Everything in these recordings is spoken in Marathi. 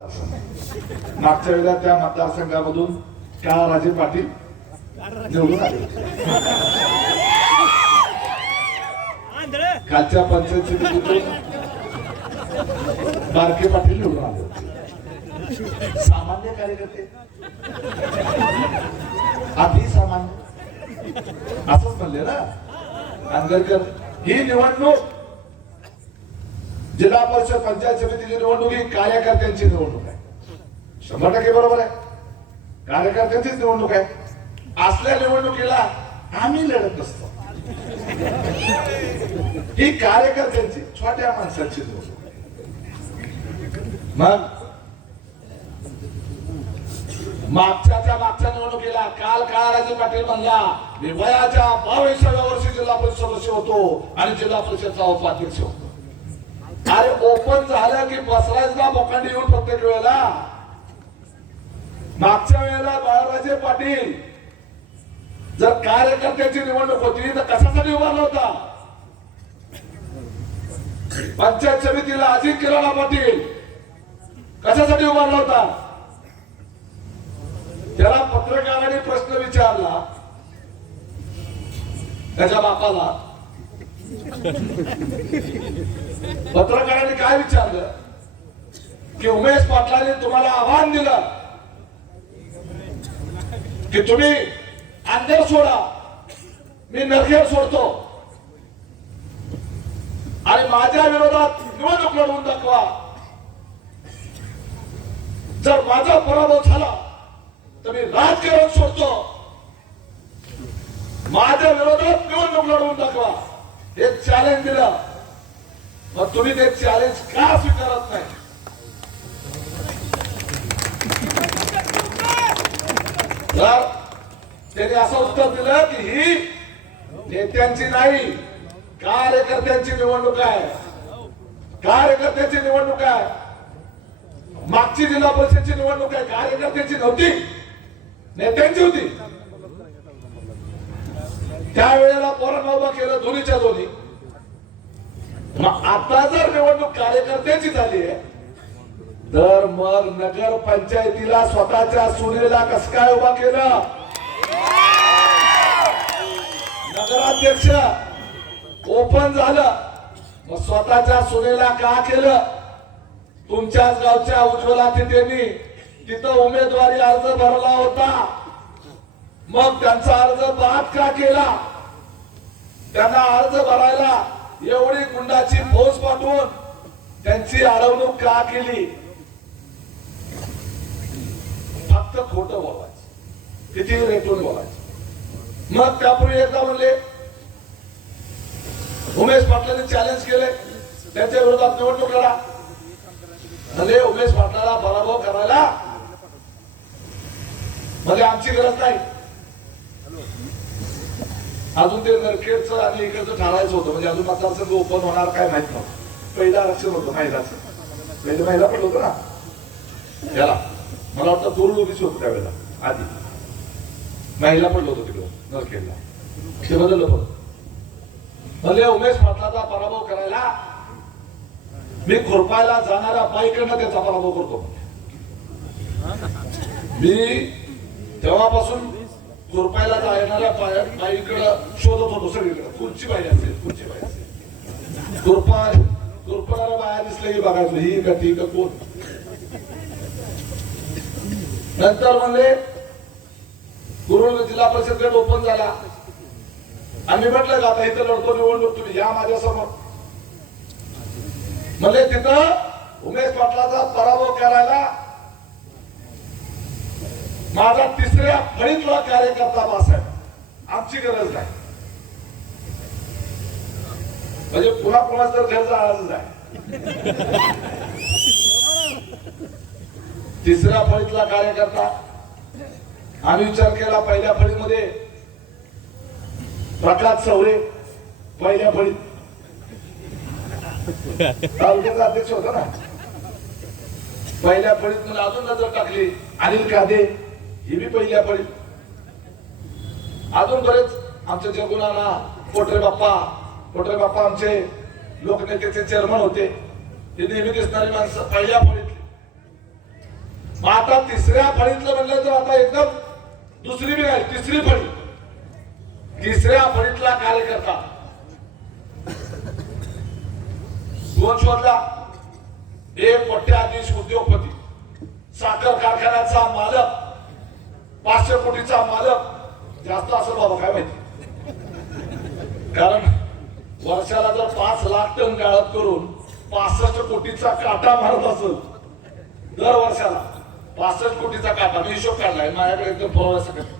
मागच्या वेळेला त्या मतदारसंघामधून का राजे पाटील निवडून आले. कालच्या पंचायत समितीतून बारके पाटील निवडून आले. सामान्य कार्यकर्ते आधी सामान्य असंच म्हणले ना आंबेडकर. ही निवडणूक जिल्हा परिषद पंचायत समितीची निवडणूक ही कार्यकर्त्यांची निवडणूक आहे. 100% बरोबर आहे. कार्यकर्त्यांचीच निवडणूक आहे. असल्या निवडणुकीला आम्ही लढत नसतो. ही कार्यकर्त्यांची छोट्या माणसांची निवडणूक आहे. मग मागच्या निवडणुकीला काल काळाराजे पाटील म्हणला मी वयाच्या 22व्या वर्षी जिल्हा परिषद सदस्य होतो आणि जिल्हा परिषदचा उपाध्यक्ष होतो. अरे ओपन झालं की बसरायच ना बोकांडी येऊन प्रत्येक वेळेला. मागच्या वेळेला बाळाराजे पाटील जर कार्यकर्त्याची निवडणूक होती तर कशासाठी उभारला होता? पंचायत समितीला अजित किराणा पाटील कशासाठी उभारला होता? त्याला पत्रकारांनी प्रश्न विचारला त्याच्या बापाला. पत्रकारांनी काय विचारलं की उमेश पाटलांनी तुम्हाला आव्हान दिलं की तुम्ही अंधेर सोडा मी नरखेड सोडतो आणि माझ्या विरोधात निवडणूक लढवून दाखवा. जर माझा पराभव झाला तर मी राजकारण सोडतो. माझ्या विरोधात निवडणूक लढवून दाखवा हे चॅलेंज दिलं. मग तुम्ही ते चॅलेंज का स्वीकारत नाही? तर त्यांनी असं उत्तर दिलं की ही नेत्यांची नाही कार्यकर्त्यांची निवडणूक आहे. कार्यकर्त्यांची निवडणूक आहे. मागची जिल्हा परिषदची निवडणूक आहे कार्यकर्त्यांची नव्हती नेत्यांची होती. त्यावेळेला पोरांना उभा केलं दोन्हीच्या दोन्ही. मग आता जर निवडणूक कार्यकर्त्याची झाली आहे तर मग नगर पंचायतीला स्वतःच्या सुनेला कसं काय उभा केलं? नगराध्यक्ष ओपन झालं मग स्वतःच्या सुनेला का केलं? तुमच्याच गावच्या उज्ज्वला तिथेनी तिथं उमेदवारी अर्ज भरला होता. मग त्यांचा अर्ज बाद का केला? त्यांना अर्ज भरायला एवढी गुंडाची फौज पाठवून त्यांची अडवणूक का केली? फक्त खोटं बोलायचं, किती रेटून बोलायचं. मग त्यापूर्वी एकदा म्हणले उमेश पाटलांनी चॅलेंज केले त्यांच्या विरोधात निवडणूक लढा. म्हणजे उमेश पाटलाला पराभव करायला म्हणजे आमची गरज नाही. अजून ते नरखेडचं आणि इकडचं ठरायचं होतं म्हणजे अजून मतदारसंघ ओपन होणार काय माहित नव्हतं. पहिलं आरक्षण होतं महिलाचं. पहिलं महिला पण होतं ना याला. मला वाटतं पूर्ण ओबीसी होतं त्यावेळेला. आधी महिला पडलं होतं तिकडं नरखेडला. ते बदललं पण म्हणजे उमेश पाटलाचा पराभव करायला मी खुरपायला जाणाऱ्या बाईकडनं त्याचा पराभव करतो. मी तेव्हापासून खुरपायला येणाऱ्या बाईकडं शोधत होतो सगळीकडे. कुठची बाई असेल कुठची बाई असेल. खुरपणाऱ्या बाया दिसल्या की बघायचो ही का ती का कोण. नंतर म्हणले कुरुल जिल्हा परिषद गट ओपन झाला आणि म्हटलं का आता इथं लढतो निवडणूक तुम्ही या माझ्या समोर. म्हणजे तिथं उमेश पाटलाचा पराभव करायला माझा तिसऱ्या फळीतला कार्यकर्ता बासाहेब. आमची गरज नाही. म्हणजे पुन्हा पुन्हा जर घर जायचं नाही. तिसऱ्या फळीतला कार्यकर्ता. आम्ही विचार केला पहिल्या फळीमध्ये प्रकाश चौरे पहिल्या फळीत तालुक्याचा अध्यक्ष होता ना. पहिल्या फळीत मला अजून नजर टाकली अनिल कादे ही बी पहिल्या फळीत. अजून बरेच आमचे जगुनाना पोटरे बाप्पा आमचे लोकनेतेचे चेअरमन होते. ते नेहमी दिसणारी माणसं पहिल्या फळीतली. मग आता तिसऱ्या फळीतलं म्हणलं तर आता एकदम दुसरी बी आहे, तिसरी फळी. तिसऱ्या फळीतला कार्यकर्ता कोण शोधला? एक कोट्याधीश उद्योगपती, साखर कारखान्याचा मालक, 500 कोटीचा मालक. जास्त असेल बाबा, काय माहिती, कारण वर्षाला जर 5 लाख टन गाळप करून 65 कोटीचा काटा मारत असेल दर वर्षाला, 65 कोटीचा काटा. मी हिशोब काढलाय माझ्याकडे, एकदम पुराव्यासकट.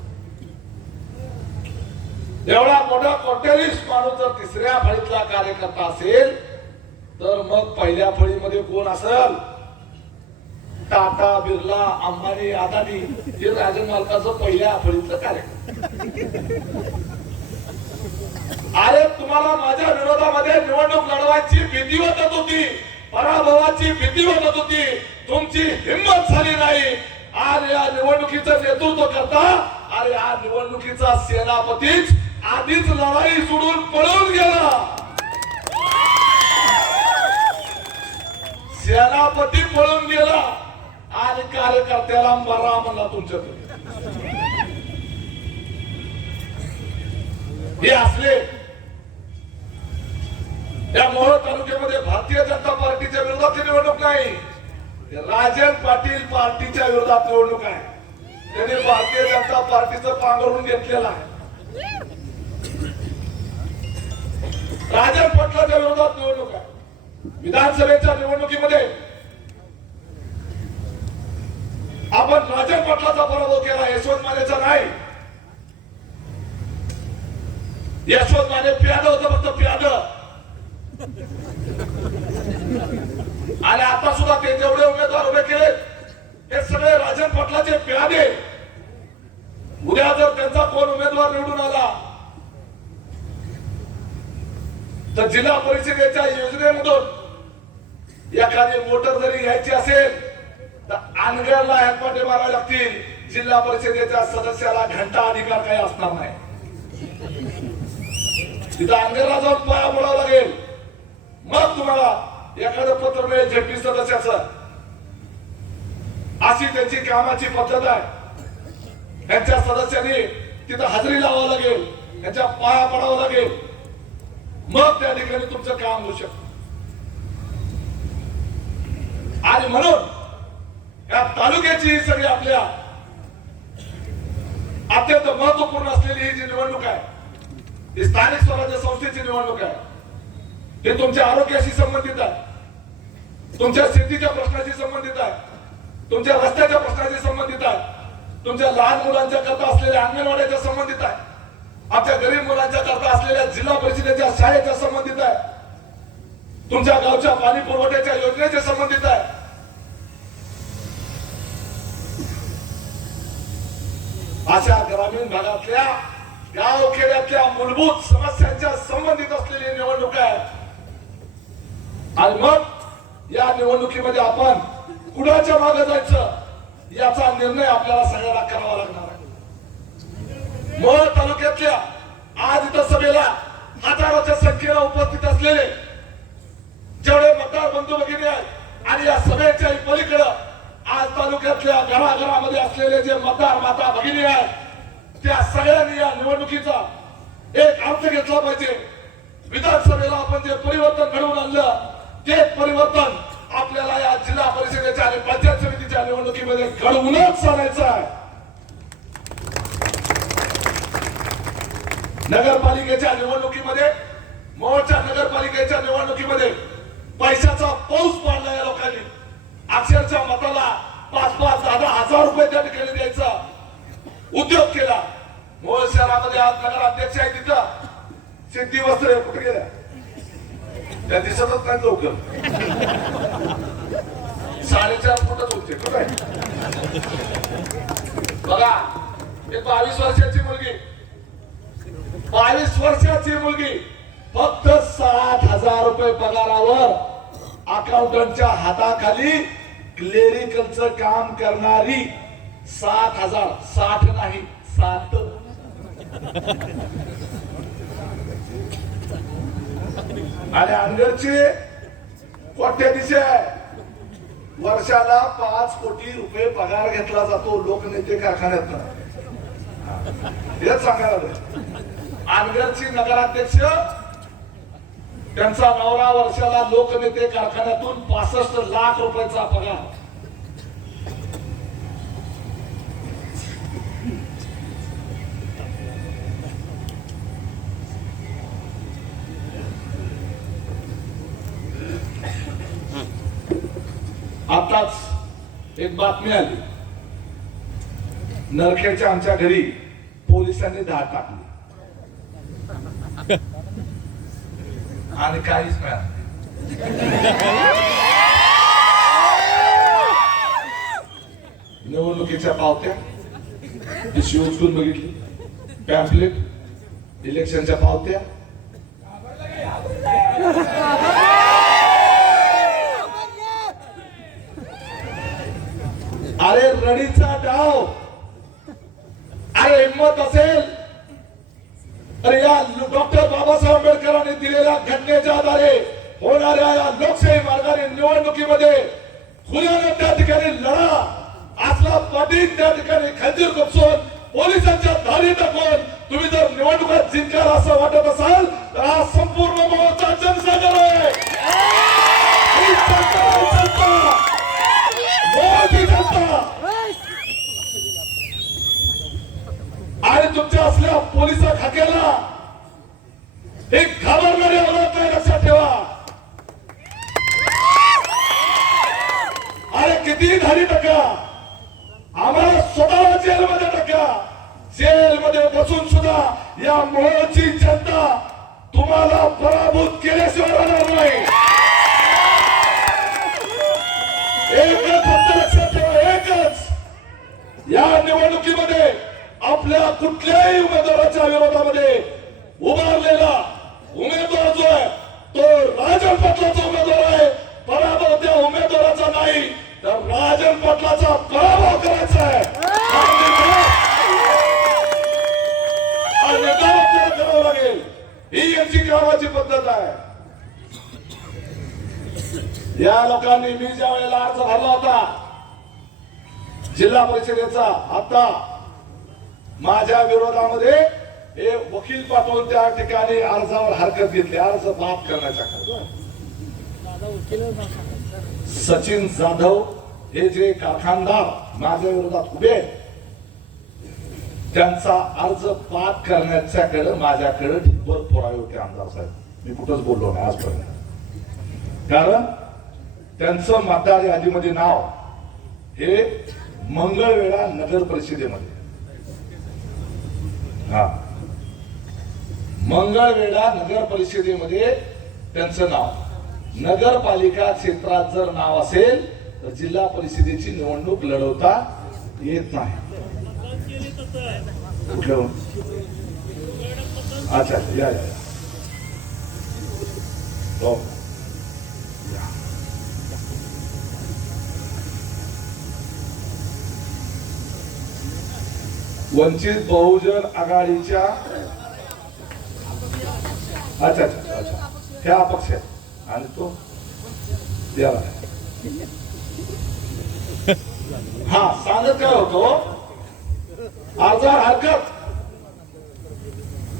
एवढा मोठा कोट्याधीश माणूस जर तिसऱ्या फळीतला कार्यकर्ता असेल तर मग पहिल्या फळीमध्ये कोण असेल? टाटा, बिर्ला, अंबानी, अदानी हे राजन मालकाचं पहिल्या फळीतलं कार्यकर्ता. अरे तुम्हाला माझ्या विरोधामध्ये निवडणूक लढवायची भीती वाटत होती, पराभवाची भीती वाटत होती, तुमची हिंमत झाली नाही. आज या निवडणुकीचं नेतृत्व करता, अरे या निवडणुकीचा सेनापतीच आधीच लढाई सोडून पळून गेला. सेनापती पळून गेला आणि कार्यकर्त्याला मरा म्हणला तुमच्याकडे. हे असले या मोहोळ तालुक्यामध्ये भारतीय जनता पार्टीच्या विरोधात निवडणूक नाही, राजन पाटील पार्टीच्या विरोधात निवडणूक आहे. त्यांनी भारतीय जनता पार्टीचं पांघरून घेतलेलं आहे. राजन पाटलाच्या विरोधात निवडणूक आहे. विधानसभेच्या निवडणुकीमध्ये आपण राजन पाटलाचा पराभव केला, यशवंत मानेचा नाही. यशवंत माने प्याद होतं, फक्त प्याद. आणि आता सुद्धा ते जेवढे उमेदवार उभे केले हे सगळे राजन पाटलाचे प्यादे. उद्या जर त्यांचा कोण उमेदवार निवडून आला तर जिल्हा परिषदेच्या योजनेमधून एखादी मोटर जरी घ्यायची असेल तर अनगरला हेलपाटे मारावे लागतील. जिल्हा परिषदेच्या सदस्याला घंटा अधिकार काही असणार नाही. तिथं अनगरला जाऊन पाया मोडावं लागेल, मग तुम्हाला एखादं पत्र मिळेल झेडपी सदस्याचं. अशी त्यांची कामाची पद्धत आहे. त्यांच्या सदस्यांनी तिथं हजेरी लावावं लागेल, त्यांच्या पाया पडावं लागेल, मग त्या ठिकाणी तुमचं काम होऊ शकतं. आणि म्हणून या तालुक्याची ही सगळी आपल्या अत्यंत महत्वपूर्ण असलेली ही जी निवडणूक आहे, ही स्थानिक स्वराज्य संस्थेची निवडणूक आहे. हे तुमच्या आरोग्याशी संबंधित आहे, तुमच्या शेतीच्या प्रश्नाशी संबंधित आहे, तुमच्या रस्त्याच्या प्रश्नाशी संबंधित आहे, तुमच्या लहान मुलांच्या करता असलेल्या अंगणवाड्याच्या संबंधित आहे, आमच्या गरीब मुलांच्या करता असलेल्या जिल्हा परिषदेच्या शाळेच्या संबंधित आहे, तुमच्या गावच्या पाणी पुरवठ्याच्या योजनेच्या संबंधित आहे. अशा ग्रामीण भागातल्या गावखेड्यातल्या मूलभूत समस्यांच्या संबंधित असलेली निवडणूक आहे. आणि मग या निवडणुकीमध्ये आपण कुणाच्या मागे जायचं याचा निर्णय आपल्याला सगळ्यांना करावा लागणार आहे. मोहोळ तालुक्यातल्या आज इथं सभेला हजारोच्या संख्येने उपस्थित असलेले जेवढे मतदार बंधू भगिनी आहेत आणि या सभेच्या पलीकडे आज तालुक्यातल्या घराघरामध्ये असलेले जे मतदार माता भगिनी आहेत, त्या सगळ्यांनी या निवडणुकीचा एक अर्थ घेतला पाहिजे. विधानसभेला आपण जे परिवर्तन घडवून आणलं ते परिवर्तन आपल्याला या जिल्हा परिषदेच्या आणि पंचायत समितीच्या निवडणुकीमध्ये घडवूनच आणायचं आहे. नगरपालिकेच्या निवडणुकीमध्ये, मोहोळच्या नगरपालिकेच्या निवडणुकीमध्ये पैशाचा पाऊस पाडला या लोकांनी. अक्षरशः मताला 5-5, 10-10 हजार रुपये त्या ठिकाणी द्यायचा उद्योग केला. मोहोळ शहरामध्ये आज नगराध्यक्ष आहे, तिथं सिद्धी वस्त्र कुठे गेल्या त्या दिसतच नाही लवकर. 4.5 फुटच होते कुठे बघा. एक 22 वर्षाची मुलगी, 22 वर्षाची मुलगी फक्त 60,000 रुपये पगारावर अकाउंटंटच्या हाताखाली क्लेरिकलचं काम करणारी. 60,000, 60 नाही 7. आणि अंगरची कोट्याधीश आहे. वर्षाला 5 कोटी रुपये पगार घेतला जातो लोकनेते कारखान्यातनं. हेच सांगायला अनगरची नगराध्यक्ष त्यांचा नवरा वर्षाला लोकनेते कारखान्यातून 65 लाख रुपयाचा पगार. आताच एक बातमी आली, नरखेडच्या आमच्या घरी पोलिसांनी धाड टाकली आणि काहीच मिळालं. निवडणुकीच्या पावत्या पिशवी उचलून बघितली, पॅम्पलेट, इलेक्शनच्या पावत्या. अरे रडीचा डाव. अरे हिंमत असेल अरे या डॉक्टर बाबासाहेब आंबेडकरांनी दिलेल्या घटनेच्या आधारे होणाऱ्या या लोकशाही मार्गाने निवडणुकीमध्ये खुल्याने त्या ठिकाणी लढा. असला पाटील त्या ठिकाणी खंजीर खुपसून पोलिसांच्या धारी टाकून तुम्ही जर निवडणुकात जिंकाल असं वाटत असाल तर हा संपूर्ण मोर्चा जनसागर आहे. आणि तुमच्या असल्या पोलिसा खात्याला एक घाबरणारी औलाद नाही, लक्षात ठेवा. अरे किती धाडी टाका, आम्हाला स्वतःला जेलमध्ये टाका. जेलमध्ये बसून सुद्धा या मोहची जनता तुम्हाला पराभूत केल्याशिवाय राहणार नाही. एकच फक्त लक्षात ठेवा, एकच या निवडणुकीमध्ये आपल्या कुठल्याही उमेदवाराच्या विरोधामध्ये उभारलेला उमेदवार जो आहे तो राजन पाटलाचा उमेदवार आहे. पराभव त्या उमेदवाराचा नाही तर राजन पाटलाचा पराभव करायचा आहे. करावं लागेल, ही यांची कामाची पद्धत आहे. या लोकांनी मी ज्या वेळेला अर्ज भरला होता जिल्हा परिषदेचा, आता माझ्या विरोधामध्ये हे वकील पाठवून त्या ठिकाणी अर्जावर हरकत घेतली, अर्ज बाद करण्याच्या. सचिन जाधव हे जे कारखानदार माझ्या विरोधात उभे त्यांचा अर्ज बाद करण्याच्याकडे माझ्याकडे ढिब्बर पुरावे होते आमदार साहेब. मी कुठंच बोललो नाही आजपर्यंत, कारण त्यांचं मतदार यादीमध्ये नाव हे मंगळवेढा नगर परिषदेमध्ये, हा मंगळवेढा नगर परिषदेमध्ये त्यांचं नाव. नगरपालिका क्षेत्रात जर नाव असेल तर जिल्हा परिषदेची निवडणूक लढवता येत नाही. कुठलं? अच्छा, या या हो. वंचित बहुजन आघाडीच्या, अच्छा अच्छा अच्छा, ह्या अपक्ष आहेत आणि तो त्याला हा सांगत काय होतो, अर्जावर हरकत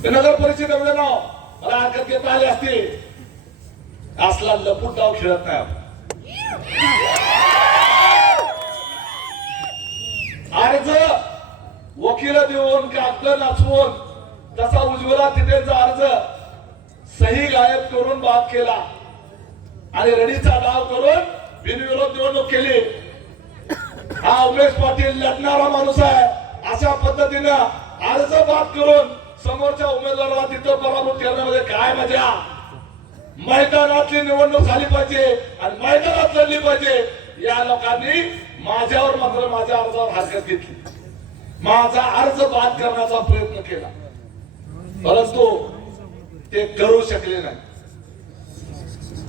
नगर परिषदेमध्ये नाव मला हरकत घेता आली असते. असला लपूट डाव खेळत नाही आपण. अर्ज वकील देऊन कागद नाचवून तसा उज्ज्वला तिथेचा अर्ज सही गायब करून बाद केला आणि रडीचा डाव करून बिनविरोध निवडणूक केली. हा उमेश पाटील लढणारा माणूस आहे. अशा पद्धतीने अर्ज बाद करून समोरच्या उमेदवाराला तिथं पराभूत करण्यामध्ये काय मजा. मैदानातली निवडणूक झाली पाहिजे आणि मैदानात लढली पाहिजे. या लोकांनी माझ्यावर मात्र माझ्या अर्जावर हरकत घेतली, माझा अर्ज बाद करण्याचा प्रयत्न केला, परंतु ते करू शकले नाही.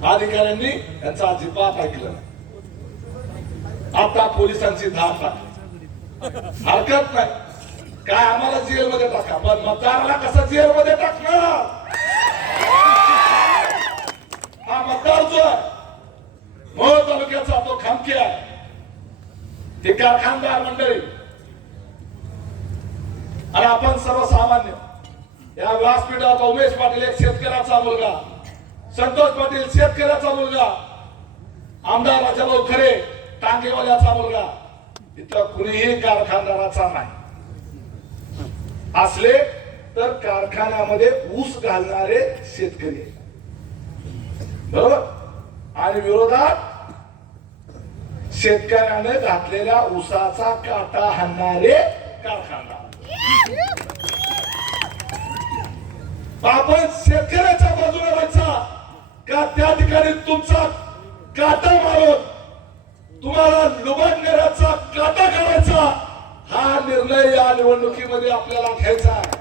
अधिकाऱ्यांनी यांचा अजिबात ऐकलं नाही. आता पोलिसांची धाड टाकली, हरकत नाही, काय आम्हाला जेलमध्ये टाका, पण मतदाराला कसं जेलमध्ये टाकणार. हा मतदार जो आहे मोहोळ तालुक्याचा तो खामकी आहे. ते कारखानदार मंडळी आणि आपण सर्वसामान्य या व्यासपीठावर उमेश पाटील एक शेतकऱ्याचा मुलगा, संतोष पाटील शेतकऱ्याचा मुलगा, आमदार राजाभाऊ खरे टांगेवाल्याचा मुलगा, इथं कुणीही कारखानदाराचा नाही. असले तर कारखान्यामध्ये ऊस घालणारे शेतकरी बरोबर, आणि विरोधात शेतकऱ्याने घातलेल्या ऊसाचा काटा हाणणारे कारखानदार. आपण शेतकऱ्याच्या बाजूने व्हायचा का त्या ठिकाणी तुमचा काटा मारून तुम्हाला लुबाडणाऱ्याचा काटा करायचा, हा निर्णय या निवडणुकीमध्ये आपल्याला घ्यायचा आहे.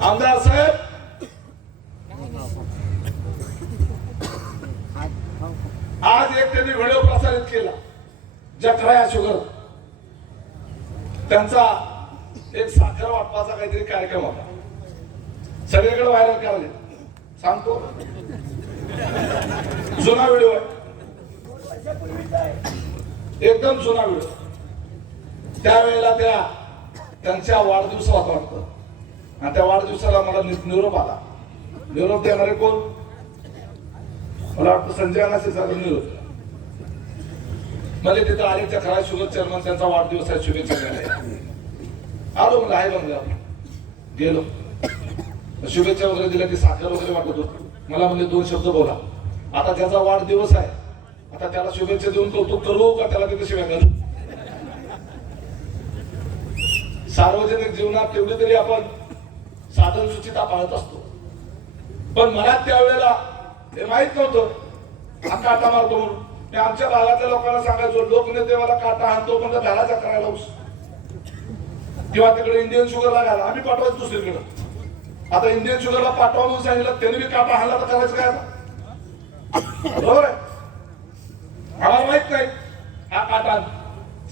आमदार साहेब, आज एक त्यांनी व्हिडिओ प्रसारित केला जठराया शुगर, त्यांचा एक साखर वाटपाचा काहीतरी कार्यक्रम होता, सगळीकडे व्हायरल करायला सांगतो. जुना व्हिडिओ आहे, एकदम जुना व्हिडिओ. त्यावेळेला त्यांच्या वाढदिवस होता वाटतं, आणि त्या वाढदिवसाला मला निरोप आला. निरोप देणारे कोण? मला वाटतं संजय अनासे झालं निरोप. मला तिथं आले जठराया शुगर चेअरमन, त्यांचा वाढदिवस आहे, शुभेच्छा द्यायला आलो. मला आहे म्हणलं, गेलो, शुभेच्छा वगैरे दिल्या, ती साखर वगैरे वाटत होती. मला म्हणजे 2 शब्द बोला. आता ज्याचा वाढदिवस आहे, आता त्याला शुभेच्छा देऊन कौतुक करू का त्याला तिथे शिवाय घालू? सार्वजनिक जीवनात तेवढी तरी आपण साधन सुचिता पाळत असतो. पण मला त्यावेळेला हे माहित नव्हतं हा काटा मारतो म्हणून. मी आमच्या भागातल्या लोकांना सांगायचो, लोकनेतेवाला काटा आणतो पण घालायचा करायला ऊस, किंवा तिकडे इंडियन शुगरला घाला, आम्ही पाठवायचं दुसरीकडे. आता इंडियन शुगरला पाठवा म्हणून सांगितलं, त्याने बी काटा हाणला तर करायचं काय? बरोबर आहे, आम्हाला माहित नाही हा काटा.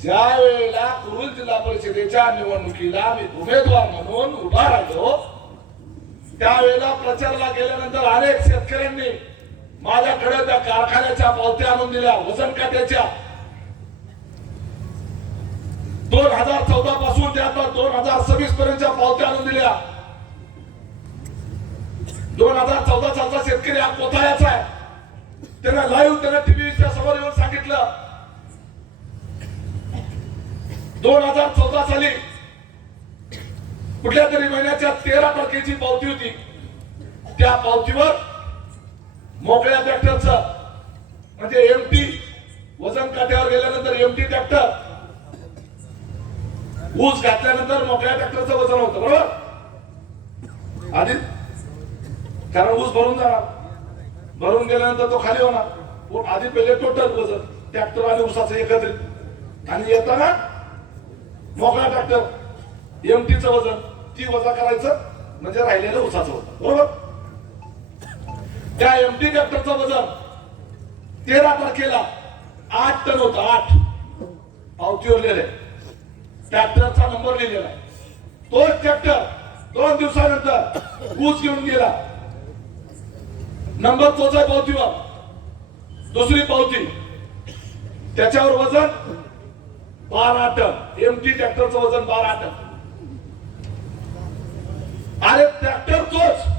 ज्या वेळेला कुरुल जिल्हा परिषदेच्या निवडणुकीला मी उमेदवार म्हणून उभा राहिलो, त्यावेळेला प्रचाराला गेल्यानंतर अनेक शेतकऱ्यांनी माझ्याकडे त्या कारखान्याच्या पावत्या आणून दिल्या, वजन काट्याच्या. 2014 पासून ते आता 2026 पर्यंतच्या पावत्या आणून दिल्या. 2014 सालचा शेतकरी हा कोथाळ्याचा आहे. त्यांना लाईव्ह, त्यांना टीव्हीच्या समोर येऊन सांगितलं, 2014 साली कुठल्या तरी महिन्याच्या 13 तारखेची पावती होती. त्या पावतीवर मोकळ्या ट्रॅक्टरचं म्हणजे एमटी, वजन काट्यावर गेल्यानंतर एमटी ट्रॅक्टर, ऊस घातल्यानंतर मोकळ्या ट्रॅक्टरचं वजन होतं बरोबर आधी, कारण ऊस भरून जाणार, भरून गेल्यानंतर तो खाली होणार. आधी पहिले टोटल वजन ट्रॅक्टर आणि ऊसाचं एकत्रित, आणि येताना मोकळा ट्रॅक्टर एमटीचं वजन ती वजा करायचं म्हणजे राहिलेलं ऊसाचं वजन बरोबर. त्या एमटी ट्रॅक्टरचं वजन 13 तारखेला 8 टन होतं. 8 पावतीवर लिहिले, ट्रॅक्टरचा नंबर लिहिलेला आहे. तोच ट्रॅक्टर 2 दिवसानंतर ऊस घेऊन गेला, नंबर तोच आहे पावतीवर, दुसरी पावती, त्याच्यावर वजन 12 टन, एमटी ट्रॅक्टरचं वजन 12 टन. अरे ट्रॅक्टर तोच,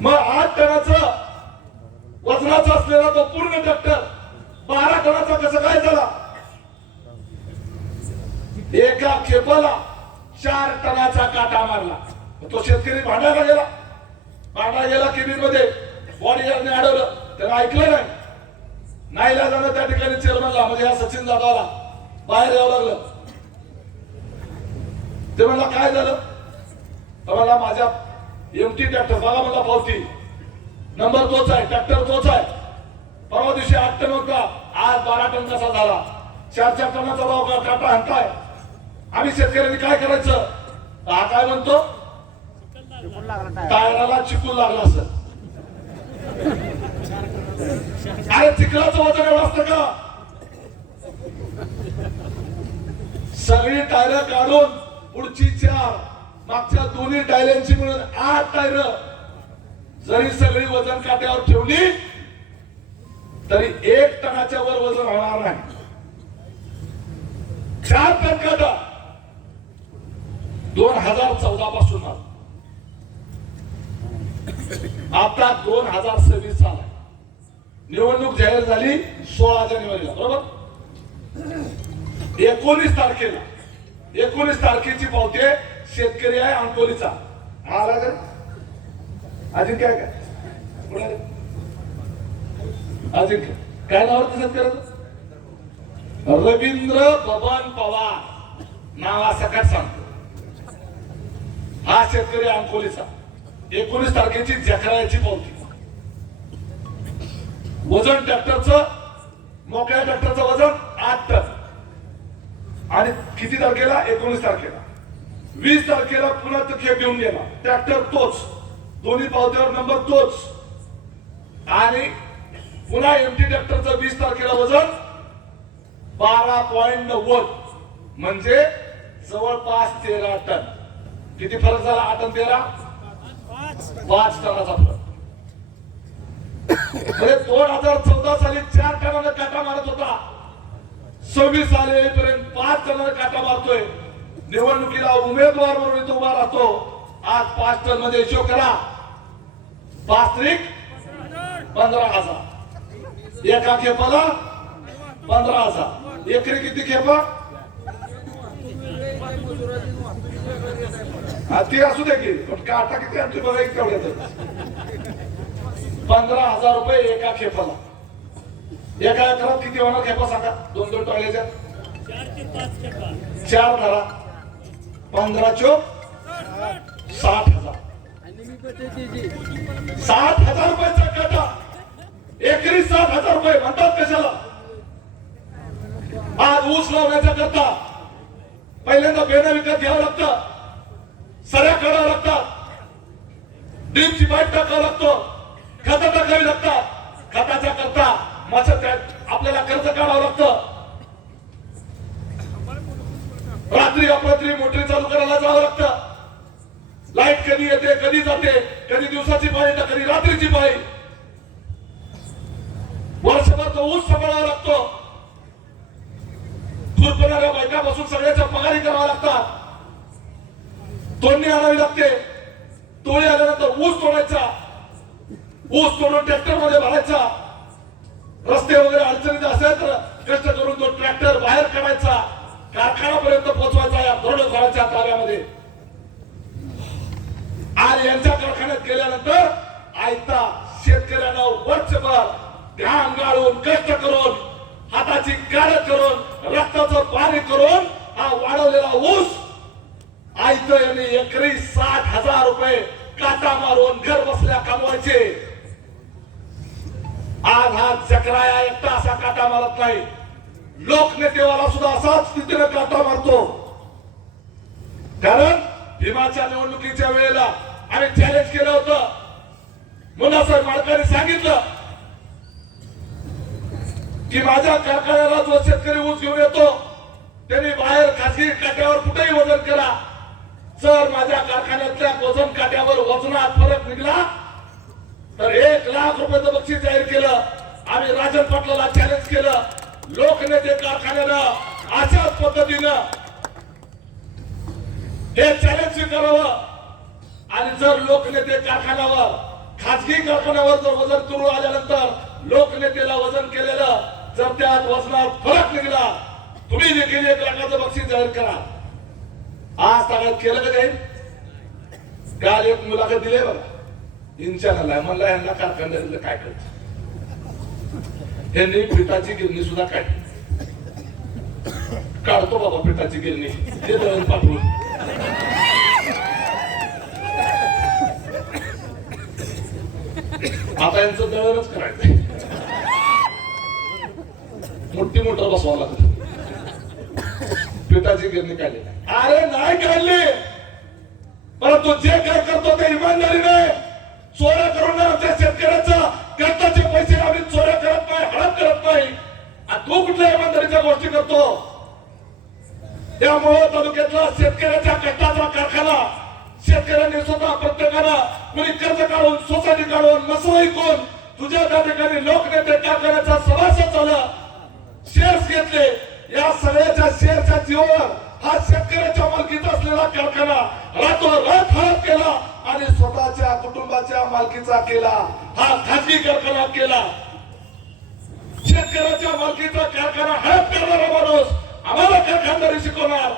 मग 8 टनाचं वजनाचा असलेला तो पूर्ण ट्रॅक्टर 12 टनाचा कसं काय झाला? एका खेपाला 4 टनाचा काटा मारला. तो शेतकरी भांडायला गेला केबिन मध्ये, बॉडीगार्डने अडवलं, त्याला ऐकलं नाही. नाहीला जाणं त्या ठिकाणी चेअरमनला म्हणजे या सचिन जाधवला बाहेर यावं लागलं. ते म्हणला काय झालं? मला माझ्या एमटी ट्रॅक्टर बघा म्हणला, पावती नंबर तोच आहे, ट्रॅक्टर तोच आहे. परवा दिवशी 8 टन होता, आज 12 टन कसा झाला? 4 टनाचा भाव काटा आणताय. आम्ही शेतकऱ्यांनी काय करायचं? हा काय म्हणतो, टायराला चिकून लागला असं. अरे चिखलाचं वजन एवढं असतं का? सगळी टायर काढून पुढची 4, मागच्या दोन्ही टायरांची मिळून 8 टायर जरी सगळी वजन काट्यावर ठेवली तरी 1 टनाच्या वर वजन होणार नाही. 4 टन काटा 2014 पासून आता 2026 साल आहे. निवडणूक जाहीर झाली 16 जानेवारीला बरोबर. 19 तारखेला 19 तारखेची पावती शेतकरी आहे अंकोलीचा. आला का अजिंक्य काय काय अजिंक्य काय नाव शेतकऱ्याचं? रवींद्र बबन पवार नावा सकट सांगतो. हा शेतकरी अंकोलीचा. 19 तारखेची जखराची पावती. वजन ट्रॅक्टरचं मोकळ्या ट्रॅक्टरचं वजन 8 टन. आणि किती तारखेला? 19 तारखेला. 20 तारखेला पुन्हा तो खेप घेऊन गेला. ट्रॅक्टर तोच, दोन्ही पावत्यावर नंबर तोच. आणि पुन्हा एमटी ट्रॅक्टरचं 20 तारखेला वजन 12.90 म्हणजे जवळपास 13 टन. किती फरक झाला? 8 आणि 13 5 टनाचा फरक. 2014 साली 4 टनाने काटा मारत होता. 26 साली येईपर्यंत 5 टनाने काटा मारतोय. निवडणुकीला उमेदवार म्हणून इथं उभा राहतो. आज 5 टन मध्ये हिशोब करा. 5 त्रिक 15,000. एका खेपाला 15,000. एकरी किती खेपा? ती असू दे की, पण काटा किती आणतोय बघा. एक तेवढ्यात 15,000 रुपये एका खेपाला. एका एकरात किती होणार खेपा सांगा? 2-2 टॉयलेच्या 4 धरा. 15 चोक 60,000. 60,000 रुपयाचा काटा. एकरी 60,000 रुपये म्हणतात कशाला? आज ऊस लावण्याच्या करता पहिल्यांदा बेणं विकत घ्यावं लागतं. सऱ्या काढावं लागतात. ड्रीपची पाईप टाकावं लागतो. खतं टाकावी लागतात. खताच्या करता आपल्याला कर्ज काढावं लागतं. रात्री अपरात्री मोटरी चालू करायला जावं लागतं. लाईट कधी येते कधी जाते, कधी दिवसाची पाळी तर कधी रात्रीची पाळी. वर्षभर तो ऊस सांभाळावा लागतो. दूध बनवणाऱ्या बायकापासून सगळ्याच्या पगारी कराव्या लागतात. तोडणी आणावी लागते. तोडी आल्यानंतर ऊस तोडायचा. ऊस तोडून ट्रॅक्टर मध्ये भरायचा. रस्ते वगैरे अडचणीत असेल तर कष्ट करून तो ट्रॅक्टर बाहेर काढायचा. कारखान्यापर्यंत पोहोचवायचा या दरोडेखोरांच्या ताब्यामध्ये. आज यांच्या कारखान्यात गेल्यानंतर आयता शेतकऱ्यांना वर्षभर घाम गाळून कष्ट करून हाताची काढ करून रक्ताचं पाणी करून हा वाढवलेला ऊस आयत यांनी एकरी 60,000 रुपये काटा मारून घर बसल्या कमवायचे. आज हा चक्राया एकटा असा काटा मारत नाही. लोकनेतेवाला सुद्धा असाच स्थितीने काटा मारतो. कारण भीमाच्या निवडणुकीच्या वेळेला आम्ही चॅलेंज केलं होतं. मुन्नासाहेब माडकांनी सांगितलं की माझ्या कारखान्याला जो शेतकरी ऊस घेऊन येतो त्यांनी बाहेर खासगी काट्यावर कुठेही वजन करा. जर माझ्या कारखान्यातल्या वजन काट्यावर वजनात फरक निघाला तर 1 लाख रुपयाचं बक्षीस जाहीर केलं. आम्ही राजन पाटलाला चॅलेंज केलं. लोकनेते कारखान्यानं अशाच पद्धतीनं हे चॅलेंज स्वीकारावं. आणि जर लोकनेते कारखान्यावर खासगी कारखान्यावर जर वजन करू आल्यानंतर लोकनेतेला वजन केलेलं जर त्यात वजनात फरक निघाला तुम्ही देखील 1 लाखाचं बक्षीस जाहीर करा. आज ताब्यात केलं का जाईल? काल एक मुलाखत दिली बघा इंचानला. म्हणला यांना कारखान्यातलं काय करायचं. यांनी पिठाची गिरणी सुद्धा काढली. काढतो बाबा पिठाची गिरणी ते दळण पाठवून. आता यांचं दळणच करायचंय. मोठी मोटर बसवावं लागत. पिठाची गिरणी काढली. अरे नाही काढली, परंतु जे काय करतो ते इमानदारीने चोऱ्या करून आमच्या शेतकऱ्याचा कर्जाचे पैसे आम्ही चोऱ्या करत नाही, हडप करत नाही. तू कुठल्या इमानदारीच्या गोष्टी करतो? त्यामुळे तालुक्यातला शेतकऱ्याच्या कष्टाचा कारखाना शेतकऱ्यांनी स्वतः प्रत्येकानं कोणी कर्ज काढून सोसायटी काढून मसळ ऐकून तुझ्या त्या ठिकाणी लोकनेते कारखान्याचा सभासद झालं, शेअर्स घेतले. या सगळ्याच्या शेअरच्या जीवावर हा शेतकऱ्याच्या मालकीचा असलेला कारखाना रातोरात हडप केला आणि स्वतःच्या कुटुंबाच्या मालकीचा केला. हा खाजगी कारखाना केला. शेतकऱ्याच्या मालकीचा कारखाना हडप करणारा माणूस आम्हाला कारखानदारी शिकवणार.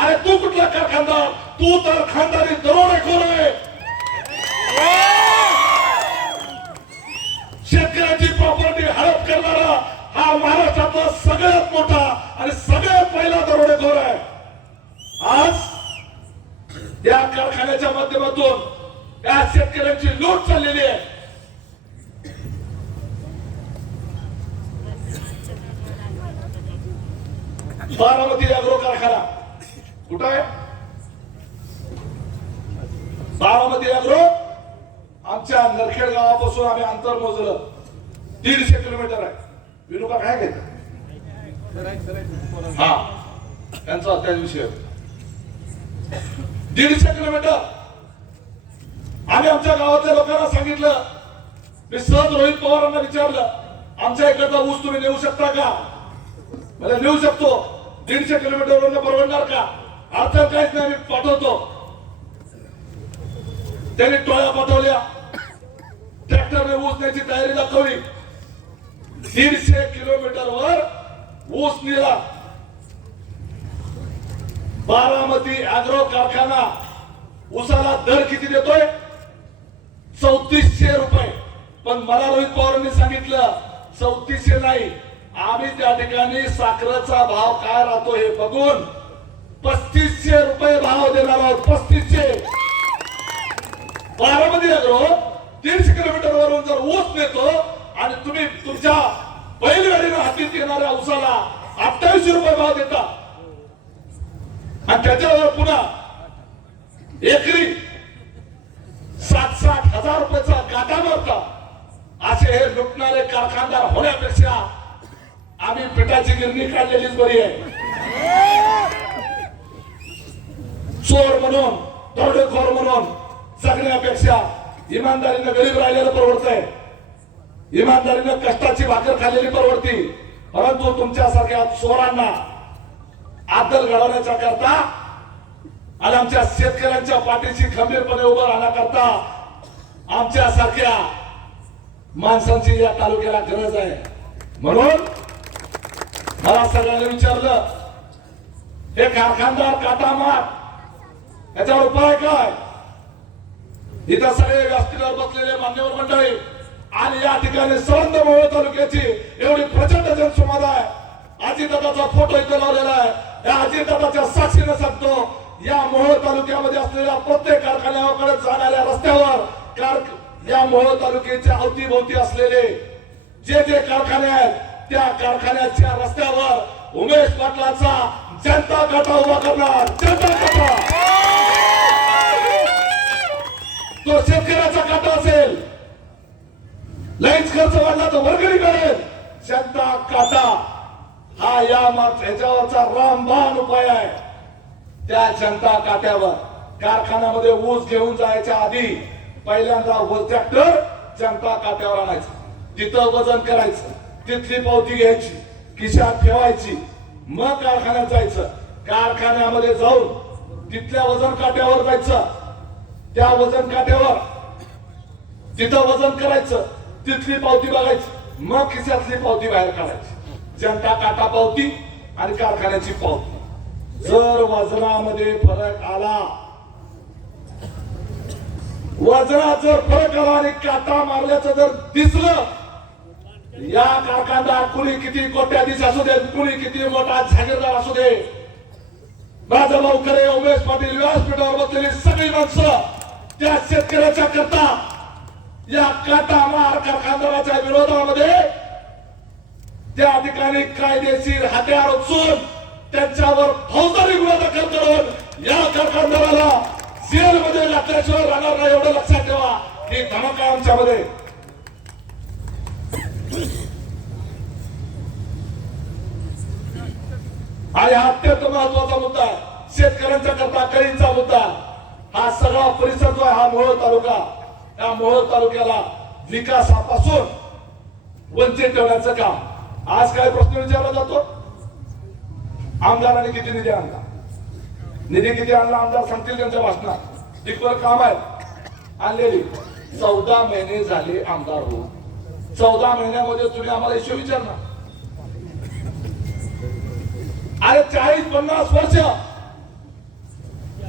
अरे तू कुठला कारखानदार? तू तर खानदारी दरोडेखोर आहे. शेतकऱ्याची प्रॉपर्टी हडप करणारा हा महाराष्ट्रातला सगळ्यात मोठा आणि सगळ्यात पहिला दरोडेखोर आहे. आज या कारखान्याच्या माध्यमातून या शेतकऱ्यांची लूट चाललेली आहे. बारामती अॅग्रो कारखाना कुठं आहे? बारामती अॅग्रो आमच्या नरखेड गावापासून आम्ही अंतर मोजलं 150 किलोमीटर आहे. विनुका काय घेत हा त्यांचा त्याच विषय 150 किलोमीटर. आम्ही आमच्या गावातल्या लोकांना सांगितलं. मी सहज रोहित पवारांना विचारलं आमच्या इकडचा ऊस तुम्ही नेऊ शकता का? मला नेऊ शकतो. 150 किलोमीटर वरून परवडणार का? अडचण काहीच नाही, मी पाठवतो. त्यांनी टोळ्या पाठवल्या, ट्रॅक्टरने ऊस न्यायची तयारी दाखवली. 150 किलोमीटर वर ऊस नेला. बारामती अॅग्रो कारखाना ऊसाला दर किती देतोय? 3400 रुपये. पण मला रोहित पवारांनी सांगितलं 3400 नाही, आम्ही त्या ठिकाणी साखरेचा भाव काय राहतो हे बघून 3500 रुपये भाव देणार आहोत. 3500. बारामती अॅग्रो 150 किलोमीटर वरून जर ऊस नेतो आणि तुम्ही तुमच्या बैलगाडीने हातीत येणाऱ्या ऊसाला 2800 रुपये भाव देता आणि त्याच्यावर पुन्हा एकरी 7-8 हजार रुपयाचा काटा मारता. असे हे लुटणारे कारखानदार होण्यापेक्षा आम्ही पिठाची गिरणी काढलेलीच बरी आहे. चोर म्हणून दरोडेखोर म्हणून जगण्यापेक्षा इमानदारीनं गरीब राहिलेलं परवडतंय. इमानदारीनं कष्टाची भाकर खाल्लेली परवडती. परंतु तुमच्यासारख्या चोरांना आदल घडवण्याच्या करता आणि आमच्या शेतकऱ्यांच्या पाठीशी खंबीरपणे उभं राहण्याकरता आमच्या सारख्या माणसांची या तालुक्याला गरज आहे. म्हणून मला सगळ्यांनी विचारलं हे कारखानदार काटा मार याच्यावर उपाय काय? इथं सगळे व्यासपीठावर बसलेले मान्यवर मंडळी आणि या ठिकाणी सरंद मोहोळ तालुक्याची एवढी प्रचंड जनसमुदाय आहे. अजितदादाचा फोटो इथे लावलेला आहे. या अजितदादाच्या साक्षीने सांगतो या मोहोळ तालुक्यामध्ये असलेल्या प्रत्येक कारखान्याकडे जाणाऱ्या रस्त्यावर या मोहोळ तालुक्याच्या अवतीभोवती असलेले जे जे कारखाने आहेत त्या कारखान्याच्या रस्त्यावर उमेश पाटलाचा जनता काटा उभा करणार. जनता काटा तो शेतकऱ्याचा काटा असेल. लईच खर्च वाढला तर वर्गणी करेल. जनता काटा हा याच्यावरचा रामबाण उपाय आहे. त्या जनता काट्यावर कारखान्यामध्ये ऊस घेऊन जायच्या आधी पहिल्यांदा ट्रॅक्टर जनता काट्यावर आणायचं, तिथं वजन करायचं, तिथली पावती घ्यायची, खिशात ठेवायची, मग कारखान्यात जायचं. कारखान्यामध्ये जाऊन तिथल्या वजन काट्यावर जायचं, त्या वजन काट्यावर तिथं वजन करायचं, तिथली पावती बघायची, मग खिशातली पावती बाहेर काढायची. जनता काटा पावती आणि कारखान्याची पावती. जर वजनामध्ये फरक आला, वजनात जर फरक आला आणि काटा मारल्याचं जर दिसलं, या कारखानदार कुणी किती कोट्याधीश असू दे, कुणी किती मोठा जागीरदार असू दे, राजा भाऊ खरे, उमेश पाटील, व्यासपीठावर बसलेली सगळी माणसं त्या शेतकऱ्याच्या करता या काटा मार कारखानदाराच्या विरोधामध्ये त्या ठिकाणी कायदेशीर हत्यार उचलून त्यांच्यावर फौजदारी गुन्हा दाखल करून या कारखानदाराला जेलमध्ये घातल्याशिवाय राहणार नाही. एवढं लक्षात ठेवा. ही धमक आहे आमच्यामध्ये. आणि हा अत्यंत महत्वाचा मुद्दा आहे. शेतकऱ्यांच्या करता कळीचा मुद्दा. हा सगळा परिसर जो आहे हा मोहोळ तालुका, या मोहोळ तालुक्याला विकासापासून वंचित ठेवण्याचं काम। आज काय प्रश्न विचारला जातो, आमदारांनी किती निधी आणला, निधी किती आणला आमदार सांगतील त्यांच्या भाषणात। टिकवर काम आहे आणलेली 14 महिने झाले आमदार हो, 14 महिन्यामध्ये तुम्ही आम्हाला इश्यू विचारणार? अरे 40-50 वर्ष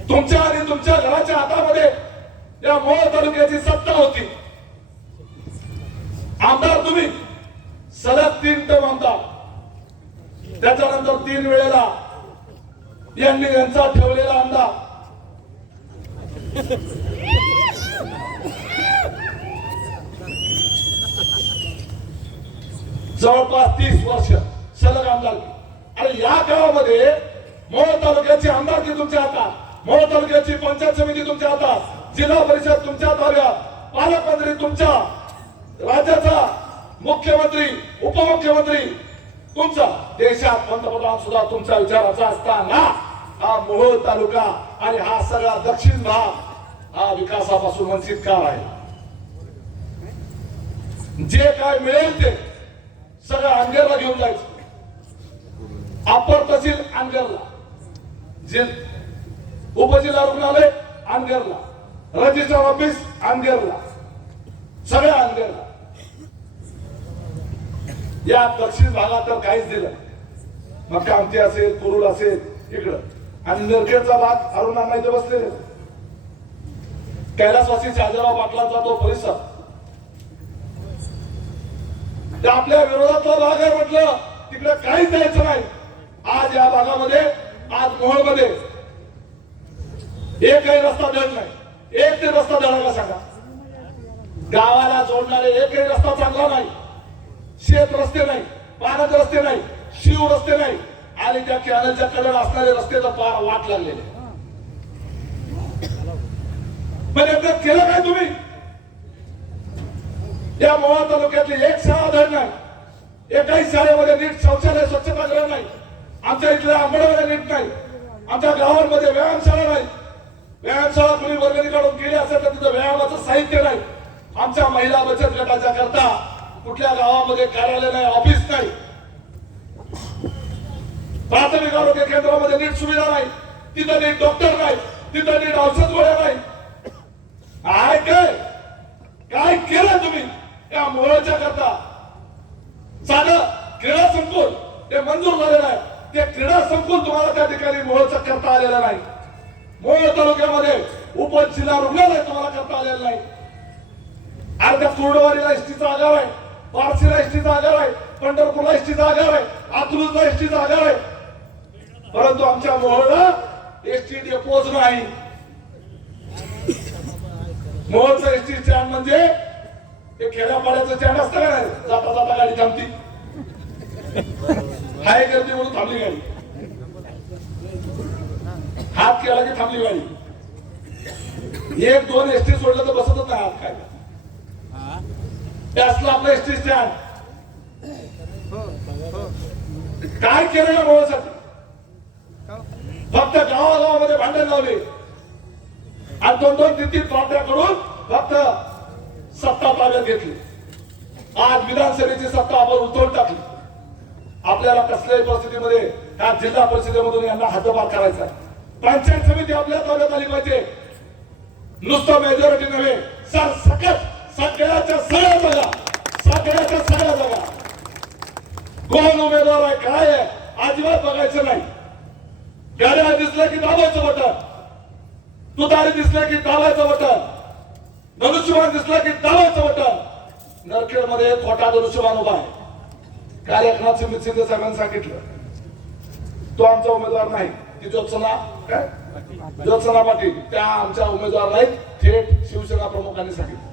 तुमच्या आणि तुमच्या घराच्या हातामध्ये या मोहोळ तालुक्याची सत्ता होती। आमदार तुम्ही सलग 3 टर्म आमदार, त्याच्यानंतर 3 वेळेला यांनी यांचा ठेवलेला आमदार। जवळपास 30 वर्ष सलग आमदार। अरे या काळामध्ये मोहोळ तालुक्याची आमदारकी तुमच्या हातात, मोहोळ तालुक्याची पंचायत समिती तुमच्या हातात, जिल्हा परिषद तुमच्या ताब्यात, पालकमंत्री तुमच्या, राज्याचा मुख्यमंत्री उपमुख्यमंत्री तुमचा, देशात पंतप्रधान सुद्धा तुमच्या विचाराचा असताना हा मोहोळ तालुका आणि हा सगळा दक्षिण भाग हा विकासापासून वंचित का आहे? जे काय मिळेल ते सगळं अंधेरला घेऊन जायचं। अपर तहसील अंधेरला, उपजिल्हा रुग्णालय अंधेरला, रजिस्टर ऑफिस अंधेरला, सगळ्या अंधेरला। या दक्षिण भागात तर काहीच दिलं, मग कामती असेल, कुरुल असेल इकडं, आणि नरखेडचा भाग अरुणा इथे बसलेले, कैलासवासी शहाजीराव पाटलांचा तो परिसर आपल्या विरोधातला भाग आहे म्हटलं, तिकडे काहीच द्यायचं नाही। आज या भागामध्ये, आज मोहोळमध्ये एकही रस्ता धड नाही, एक ते रस्ता धडायला सांगा। गावाला जोडणारे एकही रस्ता चांगला नाही, शेत रस्ते नाही, पाण्याचे रस्ते नाही, शिव रस्ते नाही, आणि त्या कॅनलच्या कडेला असणारे रस्ते तर पार वाट लागलेले। पण एकदा केलं काय तुम्ही? या मोहोळ तालुक्यातली एक शाळा धड नाही, एकाही शाळेमध्ये नीट शौचालय स्वच्छतागृह नाही, आमच्या इथल्या अंगणवाड्या नीट नाही, आमच्या गावांमध्ये व्यायामशाळा नाही, व्यायामशाळा कुणी वर्गणी काढून केली असेल तर तिथं व्यायामाचं साहित्य नाही, आमच्या महिला बचत गटाच्या करता कुठल्या गावामध्ये कार्यालय नाही, ऑफिस नाही, प्राथमिक आरोग्य केंद्रामध्ये नीट सुविधा नाही, तिथं नीट डॉक्टर नाही, तिथं नीट औषध गोळ्या नाही। काय केलं तुम्ही या मोहोळच्या करता? साधं क्रीडा संकुल ते मंजूर झालेलं आहे, ते क्रीडा संकुल तुम्हाला त्या ठिकाणी मोहोळचं करता आलेलं नाही। मोहोळ तालुक्यामध्ये उपजिल्हा रुग्णालय तुम्हाला करता आलेलं नाही। अर्ध्या कुर्डवाडीला एसटीचा आगार आहे, पारसीला एसटीचा आगार आहे, पंढरपूरला एसटीचा आगार आहे, आतरूजला एसटीचा आगार आहे, परंतु आमच्या मोहोळला एसटी डेपोज नाही। मोहोळचं एसटी स्टँड म्हणजे ते खेड्यापाड्याचं स्टँड असतं का नाही, जाता जाता गाडी थांबती, हाय गर्दी म्हणून थांबली गाडी, हात केला की थांबली गाडी, 1-2 एसटी सोडलं तर बसतच नाही हात काय। त्यासला आपलं एसटी स्टँड काय केलं या मोहोळसाठी? फक्त गावागावामध्ये भांडण लावले आणि 2-2-3-3 पार्ट्याकडून फक्त सत्ता ताब्यात घेतली। आज विधानसभेची सत्ता आपण उतरवून टाकली। आपल्याला कसल्याही परिस्थितीमध्ये या जिल्हा परिषदेमधून यांना हद्दपार करायचा आहे। पंचायत समिती आपल्या ताब्यात आली पाहिजे, नुसतं मेजॉरिटी नव्हे, सरसकट सगळ्याच्या सगळ्या जागा कोण उमेदवार आहे काय आहे अजिबात बघायचं नाही। गाड्या दिसल्या की दाबायचं बटन, तुतारी दिसल्या की दाबायचं बटन, धनुष्यबाण दिसला की दाबायचं बटन। नरखेडमध्ये खोटा धनुष्यबाण उभा आहे, काल एकनाथ शिंदे साहेबांनी सांगितलं तो आमचा उमेदवार नाही, ती ज्योत्सना पाटील त्या आमच्या उमेदवार नाहीत, थेट शिवसेना प्रमुखांनी सांगितलं।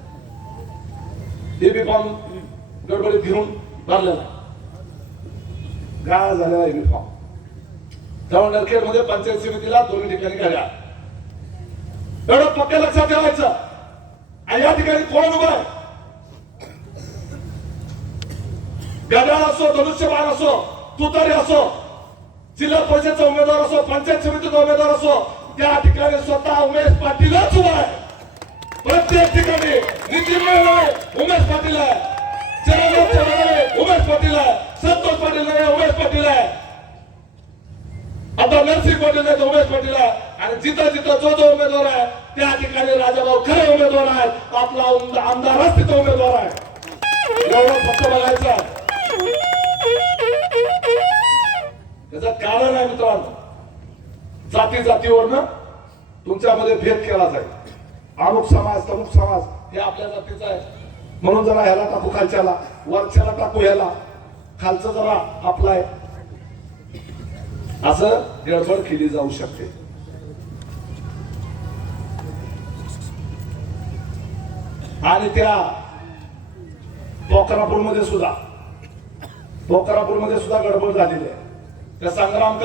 एबी फॉर्म गडबडीत घेऊन भरलेला गाळा झालेला एबी फॉर्म। त्यामुळे नरखेडमध्ये पंचायत समितीला दोन्ही ठिकाणी गाड्या, एवढं पक्के लक्षात ठेवायचं। आणि या ठिकाणी कोण उभा आहे? गडाळ असो, धनुष्यबाण असो, तुतारी असो, जिल्हा परिषदचा उमेदवार असो, पंचायत समितीचा उमेदवार असो, त्या ठिकाणी स्वतः उमेश पाटीलच उभा आहे. प्रत्येक ठिकाणी नितीन मेहणे उमेश पाटील आहे, चरण उमेश पाटील आहे, संतोष पाटील नाही उमेश पाटील आहे, आता नरसिंह पाटील नाही उमेश पाटील आहे. आणि जिथं जिथं जो जो उमेदवार आहे त्या ठिकाणी राजाभाऊ खरे उमेदवार आहेत. आपला आमदारच तिथं उमेदवार आहे. एवढं फक्त बघायचं. त्याचं कारण आहे मित्रांनो, जाती जातीवरनं तुमच्यामध्ये भेद केला जाईल. अमुक समाज तमुक समाज हे आपल्या जातीचा आहे म्हणून जरा ह्याला टाकू खालच्याला, वरच्याला टाकू ह्याला, खालचं जरा आपला आहे, असं गडबड केली जाऊ शकते. आणि त्या पोखरापूरमध्ये सुद्धा गडबड झालेली आहे. त्या संग्राम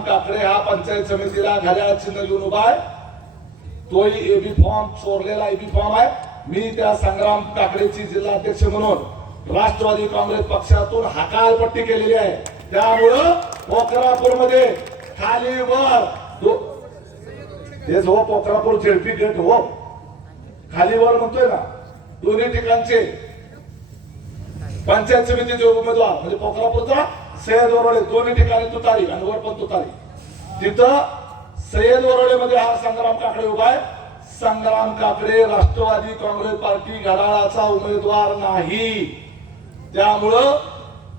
काकडे हा पंचायत समितीला घड्याळ चिन्ह घेऊन उभा आहे. तोही एबी फॉर्म, चोरलेला एबी फॉर्म आहे. मी त्या संग्राम काकडेची जिल्हाध्यक्ष म्हणून राष्ट्रवादी काँग्रेस पक्षातून हकालपट्टी केलेली आहे. त्यामुळं पोखरापूरमध्ये खाली वर तेच हो, पोखरापूर झेडपी गट हो, खाली वर म्हणतोय ना, दोन्ही ठिकाणचे पंचायत समितीचे उमेदवार म्हणजे पोखरापूरचा सय्यद वरोळे, दोन्ही ठिकाणी तुतारी आणि वर पण तुतारी. तिथं सय्यद वरोळे मध्ये हा संग्राम काकडे उभा आहे. संग्राम काकडे राष्ट्रवादी काँग्रेस पार्टी घड्याळाचा उमेदवार नाही. त्यामुळं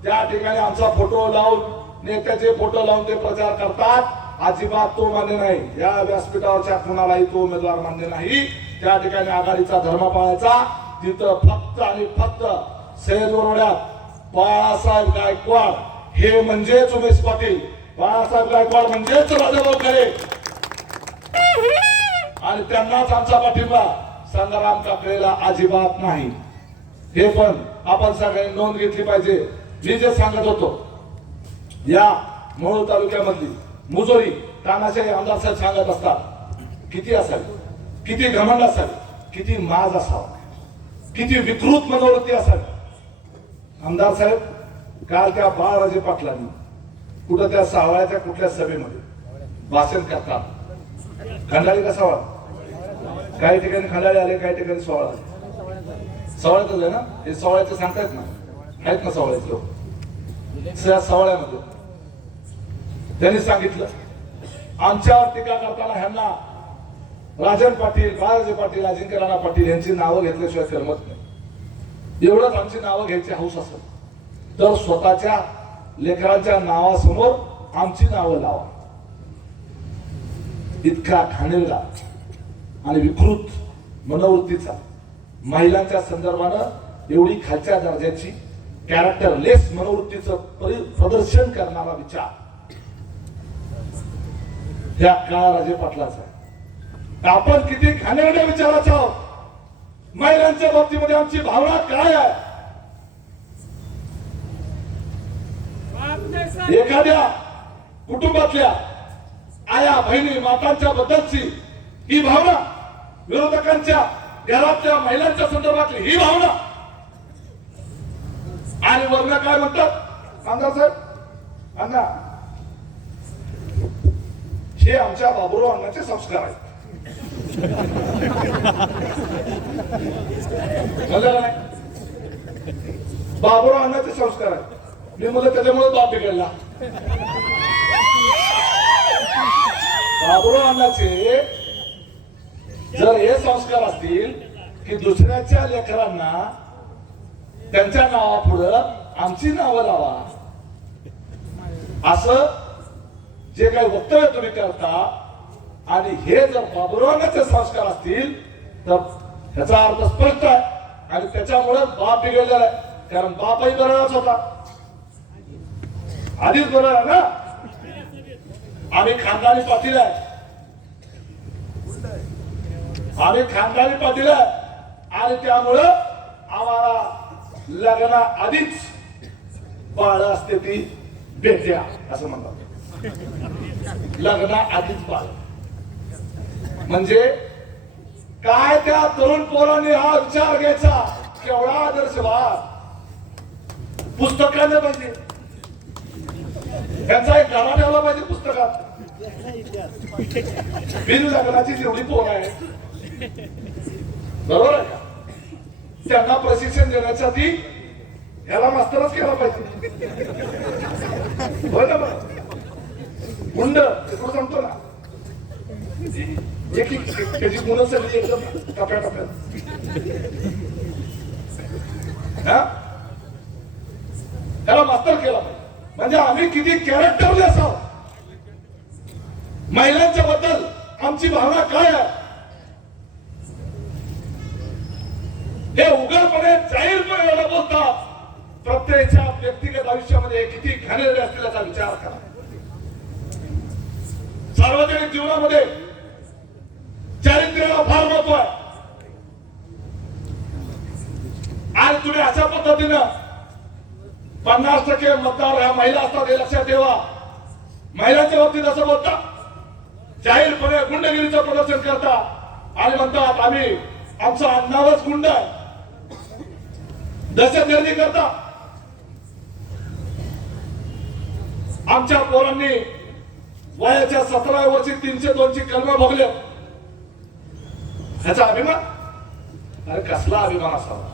त्या ठिकाणी आमचा फोटो लावून, नेत्याचे फोटो लावून ते प्रचार करतात. अजिबात तो मान्य नाही. या व्यासपीठावरच्या कुणालाही तो उमेदवार मान्य नाही. त्या ठिकाणी आघाडीचा धर्म पाळायचा. तिथं फक्त आणि फक्त सय्यद वरोड्यात बाळासाहेब गायकवाड हे म्हणजेच उमेश पाटील, बाळासाहेब गायकवाड म्हणजेच राजाभाऊ खरे आणि त्यांनाच आमचा पाठिंबा. संग्राम काकडेला अजिबात नाही. हे पण आपण सगळ्यांनी नोंद घेतली पाहिजे. मी जे सांगत होतो, या मोहोळ तालुक्यामधली मुजोरी तानाशाही आमदार साहेब सांगत असतात, किती असावी, किती घमंड असावी, किती माज असावा, किती विकृत मनोवृत्ती असावी. आमदार साहेब काल त्या बाळराजे पाटलांनी कुठं त्या सावळ्याच्या कुठल्या सभेमध्ये भाषण करतात. खंडाळी का सावळा, काही ठिकाणी खंडाळी आले, काही ठिकाणी सोहळा आले. सोहळ्यातच आहे ना, हे सोहळ्याचे सांगतायत ना, आहेत ना सोहळ्याचे लोक. सोहळ्यामध्ये त्यांनी सांगितलं, आमच्यावर टीका करताना ह्यांना राजन पाटील, बाळाजी पाटील, अजिंक्य राणा पाटील यांची नावं घेतल्याशिवाय करमत नाही. एवढंच आमची नावं घ्यायची हौस असेल तर स्वतःच्या लेकरांच्या नावासमोर आमची नावं लावा. इतका घाणेरडा आणि विकृत मनोवृत्तीचा, महिलांच्या संदर्भानं एवढी खालच्या दर्जाची कॅरेक्टरलेस मनोवृत्तीचं प्रदर्शन करणारा विचार ह्या काळाराजे पाटलाचा आहे. आपण किती घाणेरड्या विचाराचे आहोत. महिलांच्या बाबतीमध्ये आमची भावना काय आहे? एखाद्या कुटुंबातल्या आया, बहिणी, मातांच्या बद्दलची ही भावना, विरोधकांच्या घरातल्या महिलांच्या संदर्भातली ही भावना, आणि वर्ण काय म्हणतात आमदार साहेब, अण्णा हे आमच्या बाबुराव अण्णाचे संस्कार आहेत. बाबुराव अण्णाचे संस्कार आहेत. मी म्हणलं त्याच्यामुळे बाप बिघडला. बाबुराव अण्णाचे जर हे संस्कार असतील की दुसऱ्याच्या लेकरांना त्यांच्या नावापुढं आमची नावं लावा, असं जे काही वक्तव्य तुम्ही करता, आणि हे जर बाबुरावांचे संस्कार असतील तर ह्याचा अर्थ स्पष्ट आहे. आणि त्याच्यामुळे बाप बिघडलेला आहे. कारण बापही बराच होता, आधीच बरं आहे ना. आम्ही खानदानी पाटील आहे, आम्ही खानदानी पाटील आहे. आणि त्यामुळं आम्हाला लग्ना आधीच बाळ असते ती बेट्या असं म्हणतात. लग्ना आधीच बाळ म्हणजे काय? त्या तरुण पोरांनी हा विचार घ्यायचा, केवढा आदर्श भाग पुस्तकाने पाहिजे, त्यांचा एक गाणा ठेवला पाहिजे पुस्तकात. बिन लग्नाची जेवढी पोरं आहे बरोबर आहे का, त्यांना प्रशिक्षण देण्यासाठी याला मास्तरच केला पाहिजे. होय ना बरं, गुंड तिकडून सांगतो ना, त्याची गुण सगळी एकदम टप्प्याटप्प्यात. त्याला मास्तर केला पाहिजे. म्हणजे आम्ही किती कॅरेक्टरलेस आहोत, महिलांच्या बद्दल आमची भावना काय आहे हे उघडपणे जाहीरपणे एवढं बोलतात. प्रत्येकाच्या व्यक्तिगत आयुष्यामध्ये किती घाणेरडे असतील याचा विचार करा. सार्वजनिक जीवनामध्ये चारित्र्याला फार महत्व आहे. आज तुम्ही अशा पद्धतीनं 50% मतदार ह्या महिला असतात हे लक्षात ठेवा. महिलांच्या बाबतीत असं बोलता, जाहीरपणे गुंडगिरीचं प्रदर्शन करता आणि म्हणतात आम्ही आमचं आडनावच गुंड आहे, दहशतगर्दी करता. आमच्या पोरांनी वयाच्या 17व्या वर्षी 302 ची कलम भोगले. ह्याचा अभिमान, अरे कसला अभिमान असावा.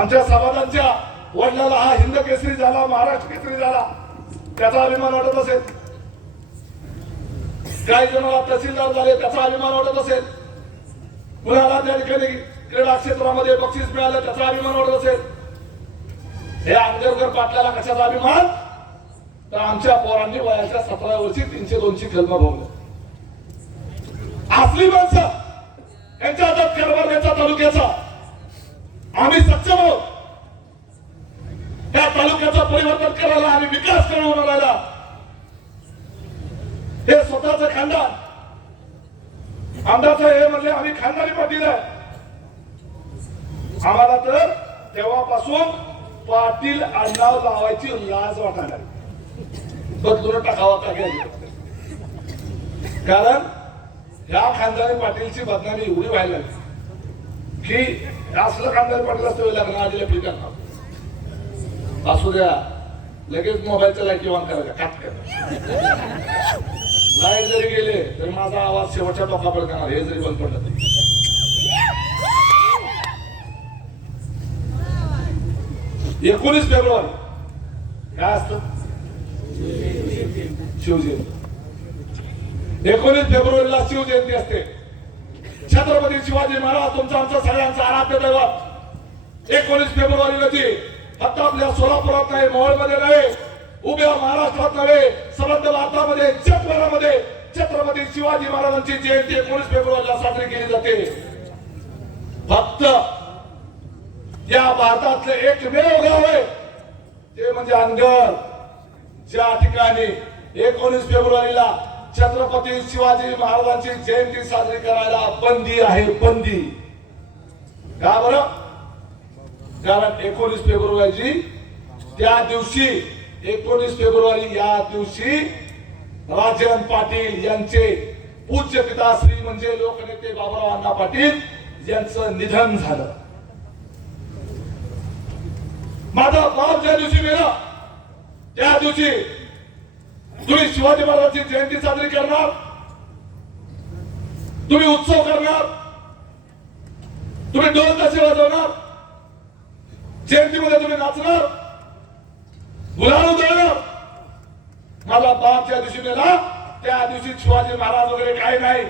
आमच्या समाजांच्या वडिलाला हा हिंद केसरी झाला, महाराष्ट्र केसरी झाला, त्याचा अभिमान वाटत असेल. काही जणांना तहसीलदार झाले त्याचा अभिमान वाटत असेल. कुणाला त्या ठिकाणी क्रीडा क्षेत्रामध्ये बक्षीस मिळालं त्याचा अभिमान वाटत असेल. हे आंबेडकर पाटलाला कशाचा अभिमान, तर आमच्या पोरांनी वयाच्या 17व्या वर्षी 302 ची कलम भोगले. असली माणसं यांच्या हातात कारभार तालुक्याचा. आम्ही सक्षम आहोत त्या तालुक्याचं परिवर्तन करायला आणि विकास करून राहिला. हे स्वतःच खानदान, आमदारचं हे म्हणजे आम्ही खानदानी पाटील आहे. आम्हाला तर तेव्हापासून पाटील आडनाव लावायची लाज वाटायला बदलून टाकावा का घ्यायला. कारण ह्या खानदानी पाटीलची बदनामी एवढी व्हायला लागली की असलं खानदानी पाटील असतं लग्न आधीला फ्री करणार. असू द्या, लगेच मोबाईलच्या लाईट ऑन करायच्या, काट करा. लाईट जरी गेले तरी माझा आवाज शेवटच्या टोकापर्यंत करणार, हे जरी बंद पडलं तरी. 19 फेब्रुवारी काय असतं, शिवजयंती. 19 फेब्रुवारीला शिवजयंती असते. छत्रपती शिवाजी महाराज तुमचा आमचा सगळ्यांचा आराध्य दैवत. 19 फेब्रुवारी रोजी फक्त आपल्या सोलापुरात नाही, मोहोळमध्ये नाही, उभ्या महाराष्ट्रात नव्हे, समग्र भारतामध्ये जगभरामध्ये छत्रपती शिवाजी महाराजांची जयंती 19 फेब्रुवारीला साजरी केली जाते. फक्त या भारतातले एकमेव गाव आहे ते म्हणजे अनगर, ज्या ठिकाणी 19 फेब्रुवारीला छत्रपती शिवाजी महाराजांची जयंती साजरी करायला बंदी आहे. बंदी का बरं? कारण 19 फेब्रुवारी त्या दिवशी 19 फेब्रुवारी या दिवशी राजन पाटील यांचे पूज्य पिताश्री म्हणजे लोकनेते बाबूराव अण्णा पाटील यांचं निधन झालं. माझा बाप ज्या दिवशी गेला त्या दिवशी तुम्ही शिवाजी महाराजांची जयंती साजरी करणार, तुम्ही उत्सव करणार, तुम्ही ढोल ताशे वाजवणार, जयंतीमध्ये तुम्ही नाचणार, गुलाल उधळणार. माझा बाप ज्या दिवशी गेला त्या दिवशी शिवाजी महाराज वगैरे काही नाही.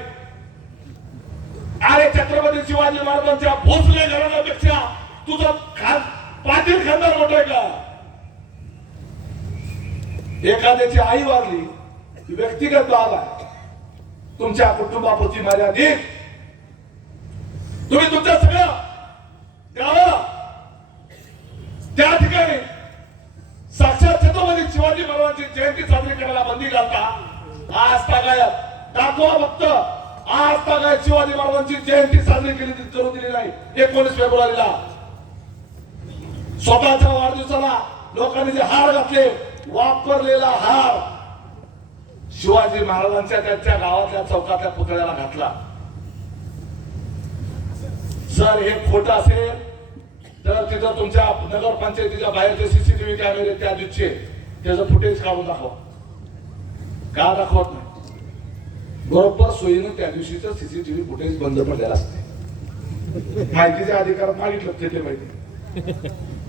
अरे छत्रपती शिवाजी महाराजांच्या भोसले घराण्यापेक्षा तुझं पाटील खानदार मोठं आहे का? एखाद्याची आई वारली व्यक्तिगत बाब आहे, तुमच्या कुटुंबापुरती मर्यादित. तुम्ही तुमच्या सगळ्या गावाला त्या ठिकाणी साक्षात छत्रपती शिवाजी महाराजांची जयंती साजरी करायला बंदी घालता. आज तागायत दाखवा फक्त, आज तागायत शिवाजी महाराजांची जयंती साजरी केली करू दिली नाही. 19 फेब्रुवारीला स्वतःच्या वाढदिवसाला लोकांनी जे हार घातले, वापरलेला हार शिवाजी महाराजांच्या त्यांच्या गावातल्या चौकातल्या पुतळ्याला घातला. जर हे खोटं असेल तर तिथं तुमच्या नगरपंचायतीच्या बाहेरचे सीसीटीव्ही कॅमेरे त्या दिवशी त्याचं फुटेज काढून दाखवा. का दाखवत नाही? बरोबर सोयीनं त्या दिवशीचं सीसीटीव्ही फुटेज बंद पडलेलं असते. माहितीच्या अधिकारात मागितलं तिथे माहिती,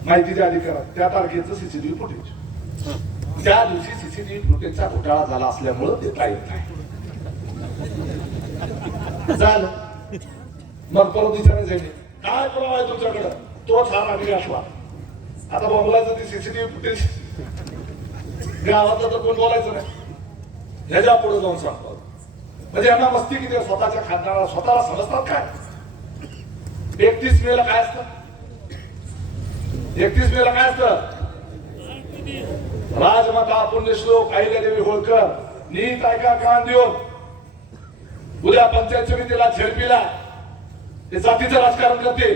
माहितीच्या अधिकारात त्या तारखेचं सीसीटीव्ही फुटेज, त्या दिवशी सीसीटीव्ही फुटेजचा घोटाळा झाला असल्यामुळं देता येत नाही. झालं मग परत विचारायचं काय पुरावा आहे तुमच्याकडं? तोच हा नागरिक असला. आता बोलायचं ते सीसीटीव्ही फुटेज गावातलं तर कोण बोलायचं नाही, ह्याच्या पुढे जाऊन सांगतात. म्हणजे यांना मस्ती किती आहे, स्वतःच्या खासदाराला स्वतःला समजतात काय? 31 मेला काय असतं? 31 मेला काय असतं? राजमाता पुण्यश्लोक अहिल्यादेवी होळकर नीट ऐका कान देऊन. उद्या पंचायत समितीला झेडपीला ते जातीचं राजकारण करते,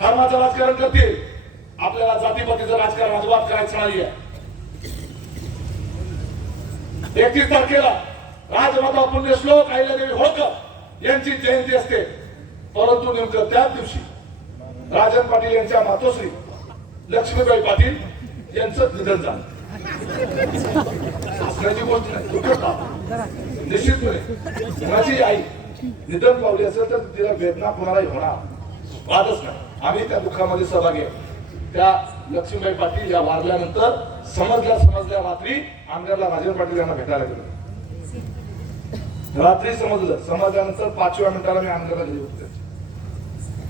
धर्माचं राजकारण करते. आपल्याला जातीपातीचं राजकारण अजिबात करायचं नाहीये. 31 तारखेला राजमाता पुण्यश्लोक अहिल्यादेवी होळकर यांची जयंती असते. परंतु नेमकं त्याच दिवशी राजन पाटील यांच्या मातोश्री लक्ष्मीबाई पाटील यांचं निधन झालं. हसण्याची गोष्ट नाही, निश्चितपणे माझी आई निधन पावली असेल तर तिला वेदना कोणालाही होणार, वादच नाही. आम्ही त्या दुःखामध्ये सहभागी आहे. त्या लक्ष्मीबाई पाटील या वारल्यानंतर समजल्या रात्री आमदारला राजन पाटील यांना भेटायला गेलो. रात्री समजल्यानंतर 5व्या मिनिटाला मी आमदारला गेलो होतो.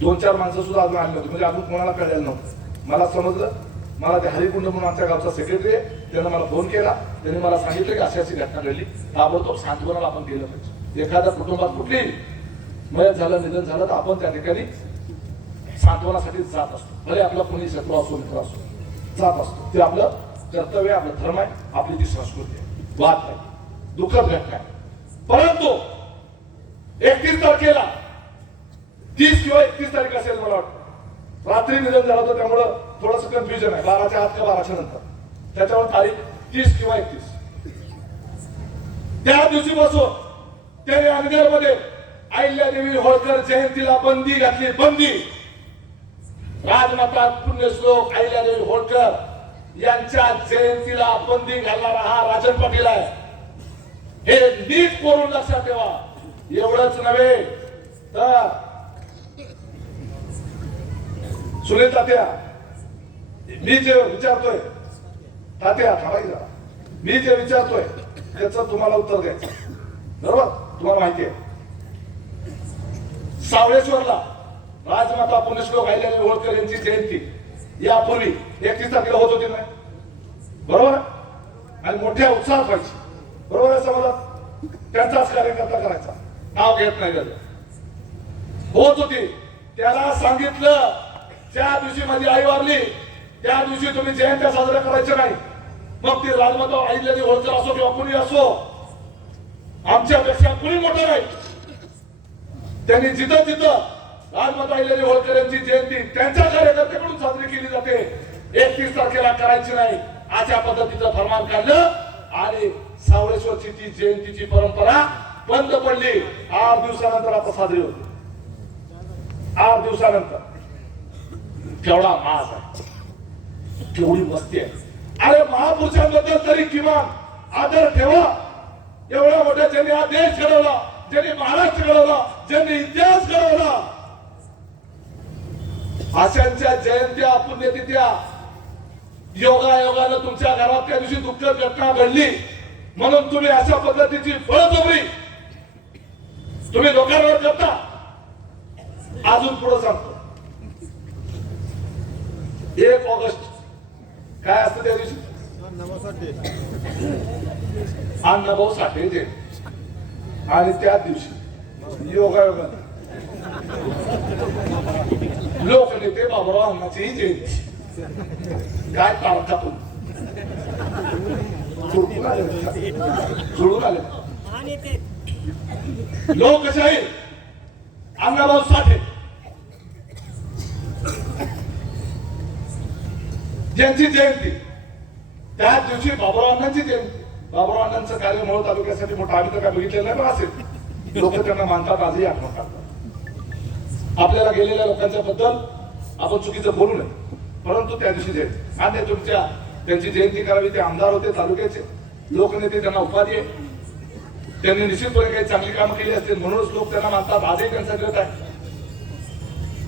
2-4 माणसं सुद्धा अजून आली नव्हती, म्हणजे अजून कोणाला कळलेलं नव्हतं. मला समजलं. मला ते हरिकुंड म्हणून आमच्या गावचा सेक्रेटरी आहे, त्यानं मला फोन केला. त्यांनी मला सांगितलं की अशी अशी घटना घडली, ताबडतोब सांत्वनाला आपण केलं पाहिजे. एखाद्या कुटुंबात कुठली मयत झालं, निधन झालं तर आपण त्या ठिकाणी सांत्वनासाठी जात असतो. भले आपला कोणी शत्रू असो मित्र असो, जात असतो. ते आपलं कर्तव्य, आपलं धर्म आहे, आपली ती संस्कृती आहे. वाद नाही, दुःखद घटना आहे. परंतु 31 तारखेला 30 किंवा 31 तारीख असेल मला वाटतं, रात्री निधन झालं होतं. त्यामुळं थोडंसं कन्फ्युजन आहे, 12च्या आत का 12च्या नंतर. त्याच्यावर तारीख 30 किंवा 31. त्या दिवशी बसून त्याने अनगरमध्ये अहिल्यादेवी होळकर जयंतीला बंदी घातली. बंदी. राजमाता पुण्यश्लोक अहिल्यादेवी होळकर यांच्या जयंतीला बंदी घालणारा हा राजन पाटील आहे. हे नीट करून लक्षात ठेवा. एवढंच नव्हे तर सुनील तात्या, मी जे विचारतोय, तात्या थांबाई जरा, मी जे विचारतोय त्याचं तुम्हाला उत्तर द्यायचं. बरोबर? तुम्हाला माहिती आहे सावळेश्वरला राजमाता पुण्यश्लोक अहिल्यादेवी होळकर यांची जयंती यापूर्वी 31 तारखेला होत होती नाही? बरोबर? आणि मोठ्या उत्साहात व्हायची. बरोबर आहे? समजा त्यांचाच कार्यकर्ता करायचा, नाव घेत नाही त्याचं. होत होती. त्याला सांगितलं ज्या दिवशी माझी आई वारली त्या दिवशी तुम्ही जयंत्या साजऱ्या करायच्या नाही. मग ती राजमाता अहिल्यादेवी होळकर असो किंवा कुणी असो, आमच्यापेक्षा कुणी मोठं नाही. त्यांनी जिथं राजमाता अहिल्यादेवी होळकर यांची जयंती त्यांच्या कार्यकर्त्याकडून साजरी केली जाते, 31 तारखेला करायची नाही अशा पद्धतीचं फरमान काढलं आणि सावळेश्वरची ती जयंतीची परंपरा बंद पडली. 8 दिवसानंतर आता साजरी होती. 8 दिवसानंतर. केवढा मास आहे, केवढी मस्ती आहे. अरे महापुरुषांबद्दल तरी किमान आदर ठेवा. एवढ्या मोठ्या ज्यांनी हा देश घडवला, ज्यांनी महाराष्ट्र घडवला, ज्यांनी इतिहास घडवला, अशांच्या जयंत्या पुण्यतिथ्या योगायोगानं तुमच्या घरात त्या दिवशी दुःखद घटना घडली म्हणून तुम्ही अशा पद्धतीची बळजबरी तुम्ही लोकांवर करता. अजून पुढे सांगतो, 1 ऑगस्ट काय असतं त्या दिवशी? अण्णाभाऊ साठे जयंती. आणि त्या दिवशी योगायोगाने लोकनेते बाबुराव अण्णाची जयंती. काय तारखा जुळून आले. लोकशाही अण्णाभाऊ साठे यांची जयंती. त्या दिवशी बाबुराव अण्णांची जयंती. बाबुराव अण्णांचं कार्य मूळ तालुक्यासाठी मोठं आम्ही तर काय बघितलेलं नाही, पण असेल लोक त्यांना मानतात, आजही आठवण करतात. आपल्याला गेलेल्या लोकांच्या बद्दल आपण चुकीचं बोलू नये. परंतु त्या दिवशी जयंती आणि त्यांची जयंती करावी. ते आमदार होते तालुक्याचे, लोकनेते, त्यांना उपाधी आहे. त्यांनी निश्चितपणे काही चांगली कामं केली असतील म्हणूनच लोक त्यांना मानतात. आजही त्यांचा ग्रंथ आहे,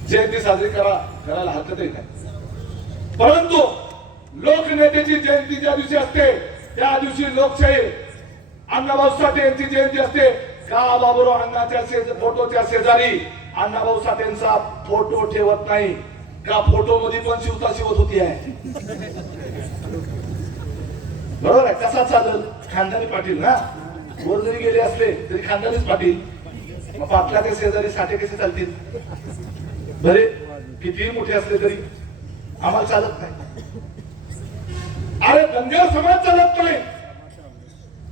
जयंती साजरी करायला हरकतही नाही. परंतु लोकनेत्याची जयंती ज्या दिवशी असते त्या दिवशी लोकशाही अण्णाभाऊ साठे यांची जयंती असते. का बाबूराव अण्णाच्या फोटोच्या शेजारी अण्णाभाऊ साठेंचा फोटो ठेवत नाही का? फोटो मध्ये पण शिवता शिवत होती आहे. बरोबर आहे. कसा चालेल? खानदानी पाटील ना, वर जरी गेले असले तरी खानदानीच पाटील. मग पाटलाच्या शेजारी साठे कसे चालतील? बरे कितीही मोठे असले तरी आम्हाला चालत नाही. अरे धनगर समाज चालत नाही.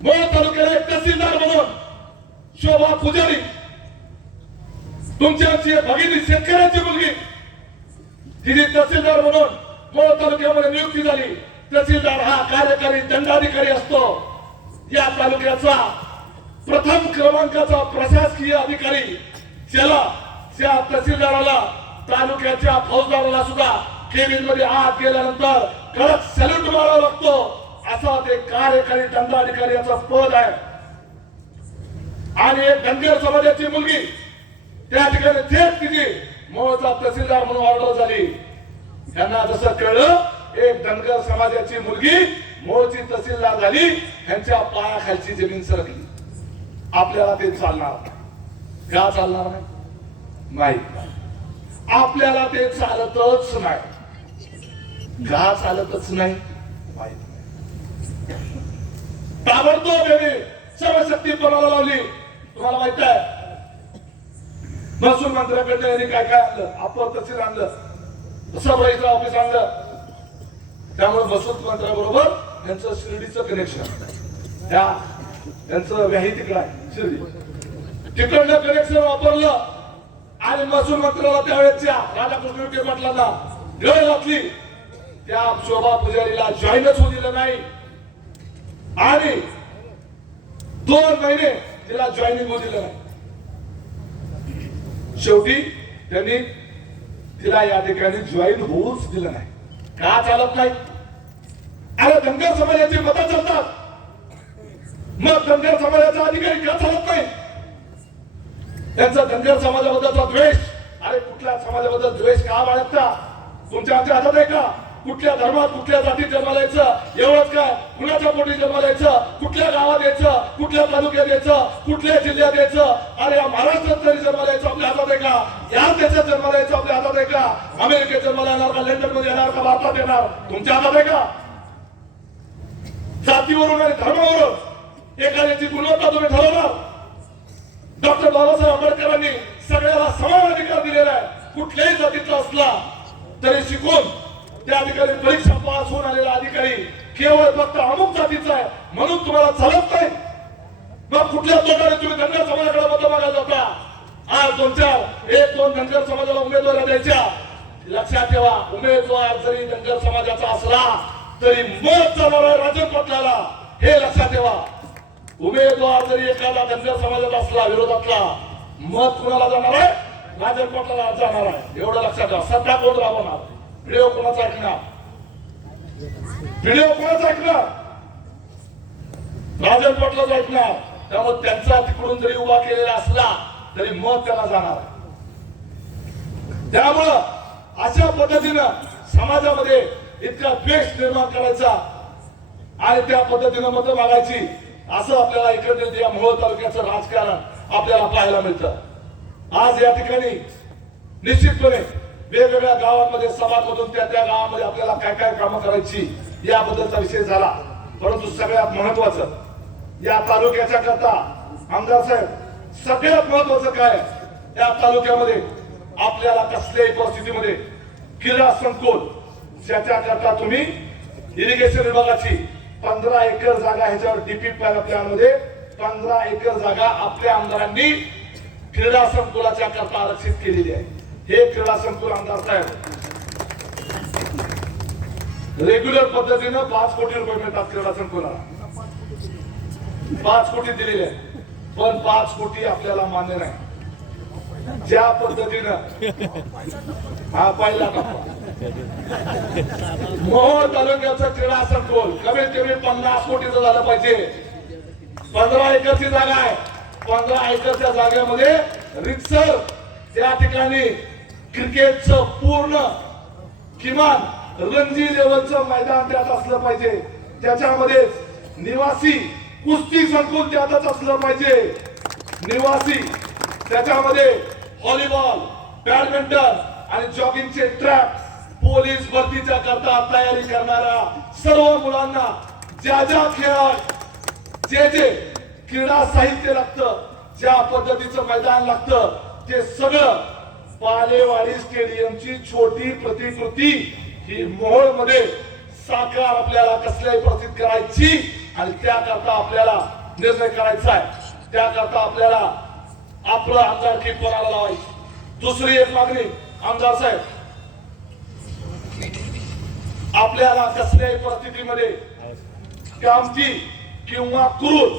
मोळ तालुक्याला एक तहसीलदार म्हणून शोभा पुजारी, तुमची भगिनी शेतकऱ्याची मुलगी, तिची तहसीलदार म्हणून मोळ तालुक्यामध्ये नियुक्ती झाली. तहसीलदार हा कार्यकारी दंडाधिकारी असतो. या तालुक्याचा प्रथम क्रमांकाचा प्रशासकीय अधिकारी, त्याला त्या तहसीलदाराला तालुक्याच्या फौजदाराला सुद्धा केबिन मध्ये आत गेल्यानंतर कडक सॅल्यूट मारावा लागतो. असा ते कार्यकारी दंडाधिकारी याचं पद आहे. आणि एक धनगर समाजाची मुलगी त्या ठिकाणी थेट तिची मोळचा तहसीलदार म्हणून ऑर्डर झाली. त्यांना जसं कळलं एक धनगर समाजाची मुलगी मोळची तहसीलदार झाली, ह्यांच्या पायाखालची जमीन सरकली. आपल्याला ते चालणार नाही. का चालणार नाही माहित नाही. आपल्याला ते चालतच नाही. का चालतच नाही माहित नाही. ताबडतोब यांनी सर्वशक्ती पणाला लावली. तुम्हाला माहित आहे महसूल मंत्र्याकडे यांनी काय काय आणलं? अप्पर तहसील आणलं, सब रजिस्टर ऑफिस आणलं. त्यामुळे महसूल मंत्र्याबरोबर यांचं शिर्डीचं कनेक्शन, त्यांचं व्याही तिकडं आहे शिर्डी, तिकडलं कनेक्शन वापरलं. आणि महसूल मंत्र्याला त्यावेळेच्या राधाकृष्ण विखे पाटलांना गळ घातली. त्या शोभा पुजारीला जॉईनच होऊ दिलं नाही आणि 2 महिने तिला जॉईनिंग होऊ दिलं नाही. शेवटी त्यांनी तिला या ठिकाणी जॉईन होऊच दिलं नाही. का चालत नाही? अरे धनगर समाजाची मतं चालतात, मग धनगर समाजाचा अधिकारी का चालत नाही? त्यांचा धनगर समाजाबद्दलचा द्वेष, अरे कुठल्या समाजाबद्दल द्वेष का बाळगता? तुमच्या आमच्या हातात आहे का? कुठल्या धर्मात कुठल्या जातीत जन्माला यायचं एवढंच काय? कुणाच्या पोटी जन्माला यायचं, कुठल्या गावात यायचं, कुठल्या तालुक्यात यायचं, कुठल्या जिल्ह्यात यायचं? अरे या महाराष्ट्रात तरी जन्माला यायचं आपल्या हातात आहे का? या देशात जन्माला यायचं आपल्या हातात आहे का? अमेरिकेत जन्माला येणार का? लंडन मध्ये येणार का? भारतात येणार? तुमच्या हातात आहे का? जातीवरून आणि धर्मावरून एखाद्याची गुणवत्ता तुम्ही ठरवणार. डॉक्टर बाबासाहेब आंबेडकरांनी सगळ्याला समान अधिकार दिलेला आहे. कुठल्याही जातीचा असला तरी शिकून त्या अधिकारी परीक्षा पास होऊन आलेला अधिकारी केवळ फक्त अमुक जातीचा आहे म्हणून तुम्हाला चालत नाही. मग कुठल्या प्रकारे तुम्ही धनगर समाजाकडे मत मागायला जाता? आज 1-2 धनगर समाजाला उमेदवारी द्यायच्या. लक्षात ठेवा, उमेदवार जरी धनगर समाजाचा असला तरी मत जाणार आहे राजन पाटलाला, हे लक्षात ठेवा. उमेदवार जरी एखादा धनगर समाजाचा असला विरोधातला, मत कुणाला जाणार आहे? राजन पाटलाला जाणार आहे. एवढं लक्षात ठेवा. सत्ता कोण राबवणार? व्हिडिओ कोणाचा ऐकणार? व्हिडिओ कोणाचा ऐकणार? राजन पाटलाचा ऐकणार. त्यामुळे त्यांचा तिकडून जरी उभा केलेला असला तरी मत त्यांना जाणार. त्यामुळं अशा पद्धतीनं समाजामध्ये इतका द्वेष निर्माण करायचा आणि त्या पद्धतीनं मत मागायची, असं आपल्याला इकडे या मोहोळ तालुक्याचं राजकारण आपल्याला पाहायला मिळतं. आज या ठिकाणी निश्चितपणे वेगवेगळ्या गावांमध्ये सभामधून त्या गावामध्ये आपल्याला काय काय कामं करायची याबद्दलचा विषय झाला. परंतु सगळ्यात महत्वाचं या तालुक्याच्या करता आमदार साहेब, सगळ्यात महत्वाचं काय या तालुक्यामध्ये आपल्याला कसल्याही परिस्थितीमध्ये क्रीडा संकुल ज्याच्या करता तुम्ही इरिगेशन विभागाची 15 एकर जागा ह्याच्यावर डीपी प्लॅन मध्ये 15 एकर जागा आपल्या आमदारांनी क्रीडा संकुलाच्या करता आरक्षित केलेली आहे. हे क्रीडा संकुल आमदार साहेब रेग्युलर पद्धतीनं 5 कोटी रुपये मिळतात. क्रीडा संकुलाला 5 कोटी दिलेले आहे, पण 5 कोटी आपल्याला मान्य नाही. ज्या पद्धतीनं हा पहिला टप्पा मोहोळ तालुक्याचं क्रीडा संकुल कमीत कमी 50 कोटीचं झालं पाहिजे. 15 एकरची जागा आहे. 15 एकरच्या जागेमध्ये रिक्सर त्या ठिकाणी क्रिकेटचं पूर्ण किमान रणजी लेवलचं मैदान त्यात असलं पाहिजे. त्याच्यामध्ये निवासी कुस्ती संकुल त्यातच असलं पाहिजे. निवासी त्याच्यामध्ये व्हॉलीबॉल, बॅडमिंटन आणि जॉगिंगचे ट्रॅक, पोलीस भरतीच्या करता तयारी करणाऱ्या सर्व मुलांना ज्या ज्या खेळात जे क्रीडा साहित्य लागतं, ज्या पद्धतीचं मैदान लागतं, ते सगळं पालेवाडी स्टेडियमची छोटी प्रतिकृती ही मोहोळ मध्ये साकार आपल्याला कसल्याही परिस्थितीत करायची आणि त्याकरता आपल्याला निर्णय करायचा आहे. त्याकरता आपल्याला आपलं आमदारकी कोणाला लावायची. दुसरी एक मागणी, आमदार साहेब, आपल्याला कसल्याही परिस्थितीमध्ये कामठी किंवा कुरुल,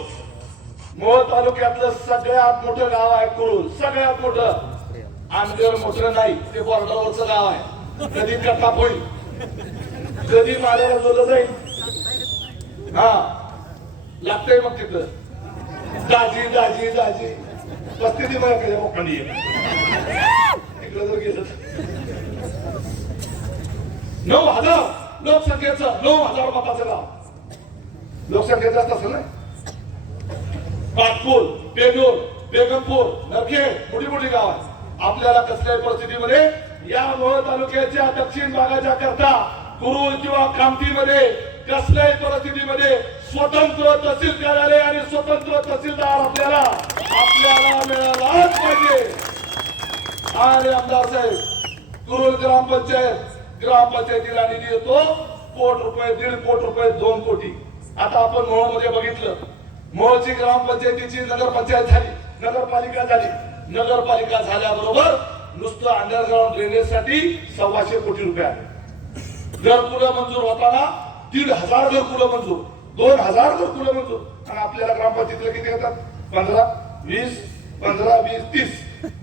मोहोळ तालुक्यातलं सगळ्यात मोठं गाव आहे कुरुल. सगळ्यात मोठं, आंबेड मोठं नाही, ते बॉर्डरवरचं गाव आहे. कधी कथा होईल, कधी मारायला जोडलं जाईल. हा लागतंय मग तिथं दाजी दाजी दाजी पस्तीस मला मोकांडी तिकडे जर गेलं 9,000 लोकसंख्येचं, 9,000 मताचं गाव. लोकसंख्या जास्त असेल ना. पाटपूर, बेंगलोर, बेगमपूर, नरखेड मोठी मोठी गाव आहे. आपल्याला कसल्याही परिस्थितीमध्ये या मोहोळ तालुक्याच्या दक्षिण भागाच्या करता कुरुल किंवा कामठीमध्ये कसल्याही परिस्थितीमध्ये स्वतंत्र तहसील कार्यालय आणि स्वतंत्र तहसीलदार आपल्याला मिळालाच पाहिजे. आणि आमदार साहेब, कुरुल ग्रामपंचायतीला निधी येतो कोटी रुपये, 1.5 कोटी रुपये, 2 कोटी. आता आपण मोहोळ मध्ये बघितलं, मोहोळची ग्रामपंचायतीची नगरपंचायत झाली, नगरपालिका झाली. नगरपालिका झाल्याबरोबर नुसतं अंडरग्राउंड ड्रेनेज साठी 125 कोटी रुपये आले. घरकुलं मंजूर होताना 1,500 घरकुलं मंजूर, 2,000 घरकुलं मंजूर. आणि आपल्याला ग्रामपंचायतीला किती येतात? 15, 20, 30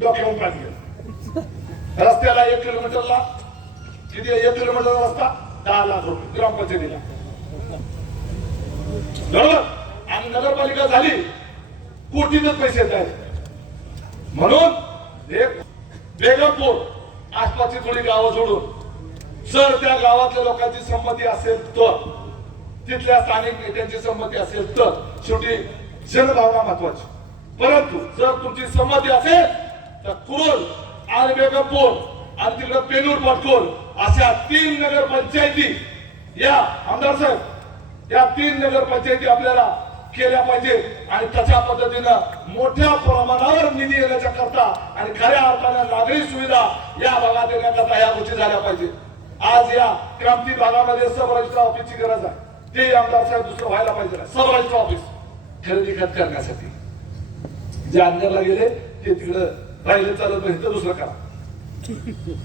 डोक्यावरून पाणी गेलं. रस्त्याला 1 किलोमीटरला किती? 1 किलोमीटरचा रस्ता 10 लाख रुपये ग्रामपंचायतीला, बरोबर. आणि नगरपालिका झाली, कोटीतच पैसे येत आहेत. म्हणून एक बेगमपूर आसपासची थोडी गावं जोडून जर त्या गावातल्या लोकांची संमती असेल तर, तिथल्या स्थानिक नेत्यांची संमती असेल तर, शेवटी जनभावना महत्वाची. परंतु जर तुमची संमती असेल तर कुरुल आणि बेगमपूर आणि तिकडे पेनूर पाटकोल अशा 3 नगरपंचायती, या आमदार साहेब, या 3 नगरपंचायती आपल्याला केल्या पाहिजे. आणि त्याच्या पद्धतीनं मोठ्या प्रमाणावर निधी येण्याच्या करता आणि खऱ्या अर्थाने नागरी सुविधा या भागात येण्याकरता या गोष्टी झाल्या पाहिजे. आज या क्रांती भागामध्ये सब रजिस्टर ऑफिसची गरज आहे. ते आमदार साहेब दुसरं व्हायला पाहिजे. सब रजिस्टर ऑफिस खरेदी खत करण्यासाठी जे अंदरला गेले ते तिकडं राहिले चालत नाही, तर दुसरं करा,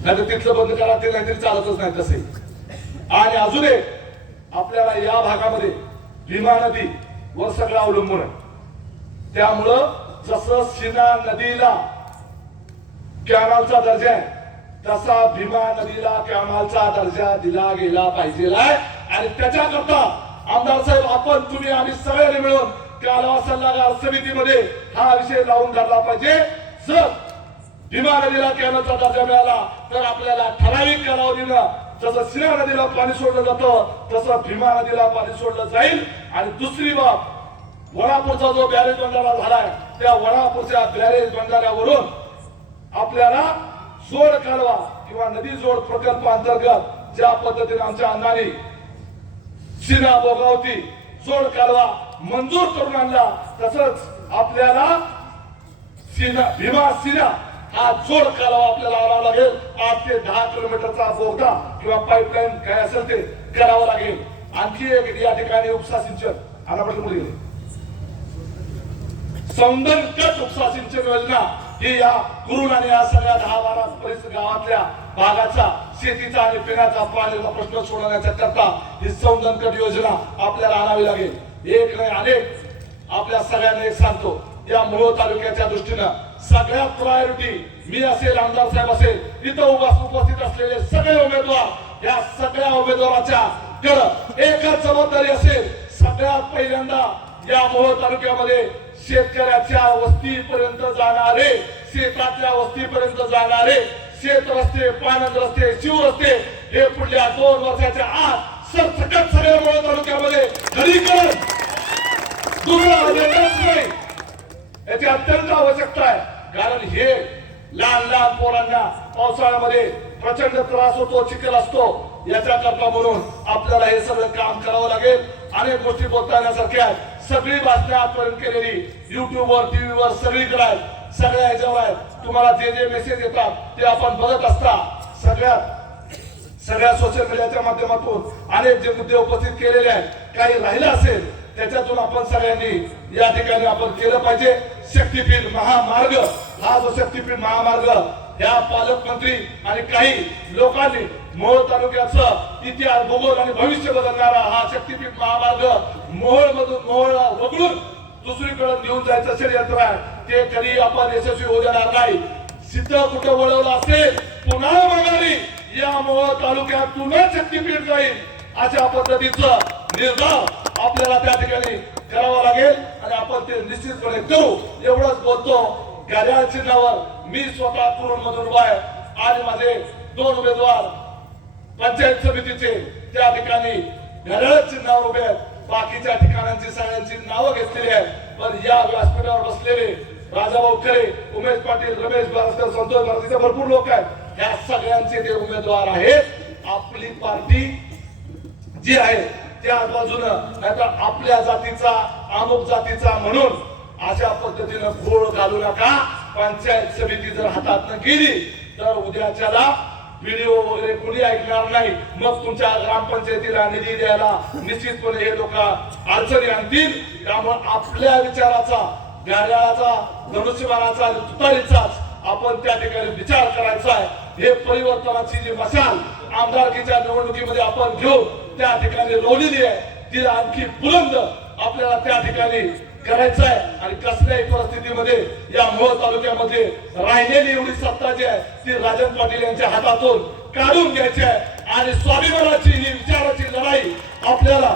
नाही तर तिथलं बंद करा, ते नाहीतरी चालतच नाही तसे. आणि अजून एक, आपल्याला या भागामध्ये भीमा नदी वर सगळं अवलंबून आहे. त्यामुळं जसं सीना नदीला कॅनलचा दर्जा आहे, तसा भीमा नदीला कॅनलचा दर्जा दिला गेला पाहिजे. आणि त्याच्याकरता आमदार साहेब, आपण, तुम्ही, आम्ही सगळ्यांनी मिळून कालवा सल्लागार समितीमध्ये हा विषय लावून धरला पाहिजे. जर भीमा नदीला कॅनलचा दर्जा मिळाला तर आपल्याला ठराविक कालावधीनं जसं सीना नदीला पाणी सोडलं जातं तसं भीमा नदीला पाणी सोडलं जाईल. आणि दुसरी बाब, वडापूरचा जो बॅरेज बंधारा झालाय, त्या वडापूरच्या बॅरेज बंधाऱ्यावरून आपल्याला जोड कालवा किंवा नदी जोड प्रकल्प अंतर्गत ज्या पद्धतीने आमच्या अण्णांनी सीना भोगावती जोड कालवा मंजूर करून आणला, तसंच आपल्याला भीमा सीना हा जोड कालवा आपल्याला आणावा लागेल. 8 ते 10 किलोमीटरचा बोगदा किंवा पाईपलाईन काय असेल ते करावं लागेल. आणखी एक या ठिकाणी उपसा सिंचन आणापडले सौंदर्यकट उपसा सिंचन योजना ही या कुरुल आणि या सगळ्या 10-12 परिसर गावातल्या भागाचा शेतीचा आणि पिण्याचा पाण्याचा प्रश्न सोडवण्याच्या करता ही सौंदर्यकट योजना आपल्याला आणावी लागेल. एक नाही अनेक आपल्या सगळ्यांना एक सांगतो, या मोहोळ तालुक्याच्या दृष्टीनं सगळ्यात प्रायोरिटी मी असेल, आमदार साहेब असेल, इथं उपस्थित असलेले सगळे उमेदवार, या सगळ्या उमेदवाराच्या कडे एकच जबाबदारी असेल. सगळ्यात पहिल्यांदा या मोहोळ तालुक्यामध्ये शेतकऱ्याच्या वस्तीपर्यंत जाणारे, शेतातल्या वस्तीपर्यंत जाणारे शेत रस्ते, पाणंद रस्ते, शिव रस्ते हे पुढल्या 2 वर्षाच्या आत सरसकट सगळ्या मोहोळ तालुक्यामध्ये खरीकरण नाही याची अत्यंत आवश्यकता आहे. कारण हे लहान लहान पोरांना पावसाळ्यामध्ये प्रचंड त्रास होतो, चिखल असतो. याच्या करता म्हणून आपल्याला हे सगळं काम करावं लागेल. अनेक गोष्टी बोलता येण्यासारख्या सगळी बातम्या आजपर्यंत केलेली युट्यूबवर, टीव्हीवर सगळीकडे आहेत, सगळ्या ह्याच्यावर आहेत. तुम्हाला जे जे मेसेज येतात ते आपण बघत असता. सगळ्या सोशल मीडियाच्या माध्यमातून अनेक जे मुद्दे उपस्थित केलेले आहेत, काही राहिलं असेल त्याच्यातून आपण सगळ्यांनी या ठिकाणी आपण केलं पाहिजे. शक्तीपीठ महामार्ग, हा जो शक्तीपीठ महामार्ग या पालकमंत्री आणि काही लोकांनी मोहोळ तालुक्याचं इतिहास, भूगोल आणि भविष्य बदलणारा हा शक्तीपीठ महामार्ग मोहोळ मधून मोहोळला वगळून दुसरीकडे घेऊन जायचं षडयंत्र आहे. ते कधी आपण यशस्वी होऊ देणार नाही. सिद्ध कुठं वळवलं असेल पुन्हा माघारी या मोहोळ तालुक्यातूनच शक्तीपीठ जाईल अशा पद्धतीचं निर्धार आपल्याला त्या ठिकाणी करावा लागेल आणि आपण ते निश्चितपणे करू. एवढंच बोलतो. घड्याळ चिन्हावर मी स्वतः कुरुल मधून उभा आहे आणि माझे 2 उमेदवार पंचायत समितीचे त्या ठिकाणी घड्याळ चिन्हावर उभे आहेत. बाकीच्या ठिकाणांची सगळ्यांची नावं घेतलेली आहेत. पण या व्यासपीठावर बसलेले राजाभाऊ खरे, उमेश पाटील, रमेश भास्कर, संतोष भारतीचे भरपूर लोक आहेत. या सगळ्यांचे ते उमेदवार आहेत. आपली पार्टी जी आहे त्या बाजूनं नाहीतर आपल्या जातीचा, अमुक जातीचा म्हणून अशा पद्धतीनं घोळ घालू नका. पंचायत समिती जर हातात गेली तर उद्याच्याला व्हिडिओ वगैरे कोणी ऐकणार नाही. मग तुमच्या ग्रामपंचायतीला निधी द्यायला निश्चितपणे हे लोक अडचणी आणतील. त्यामुळे आपल्या विचाराचा, घड्याळाचा, धनुष्यबाणाचा आणि तुतारीचाच आपण त्या ठिकाणी विचार करायचा आहे. हे परिवर्तनाची जी मशाल आमदारकीच्या निवडणुकीमध्ये आपण घेऊन त्या ठिकाणी रोवलेली आहे, तिला आणखी बुलंद आपल्याला त्या ठिकाणी करायचं आहे. आणि कसल्याही परिस्थितीमध्ये या मोहोळ तालुक्यामध्ये राहिलेली एवढी सत्ता जी आहे ती राजन पाटील यांच्या हातातून काढून घ्यायची आहे आणि स्वाभिमानाची ही विचाराची लढाई आपल्याला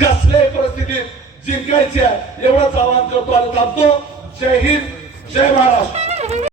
कसल्याही परिस्थितीत जिंकायची आहे. एवढंच आवाहन करतो आणि थांबतो. जय हिंद, जय महाराष्ट्र.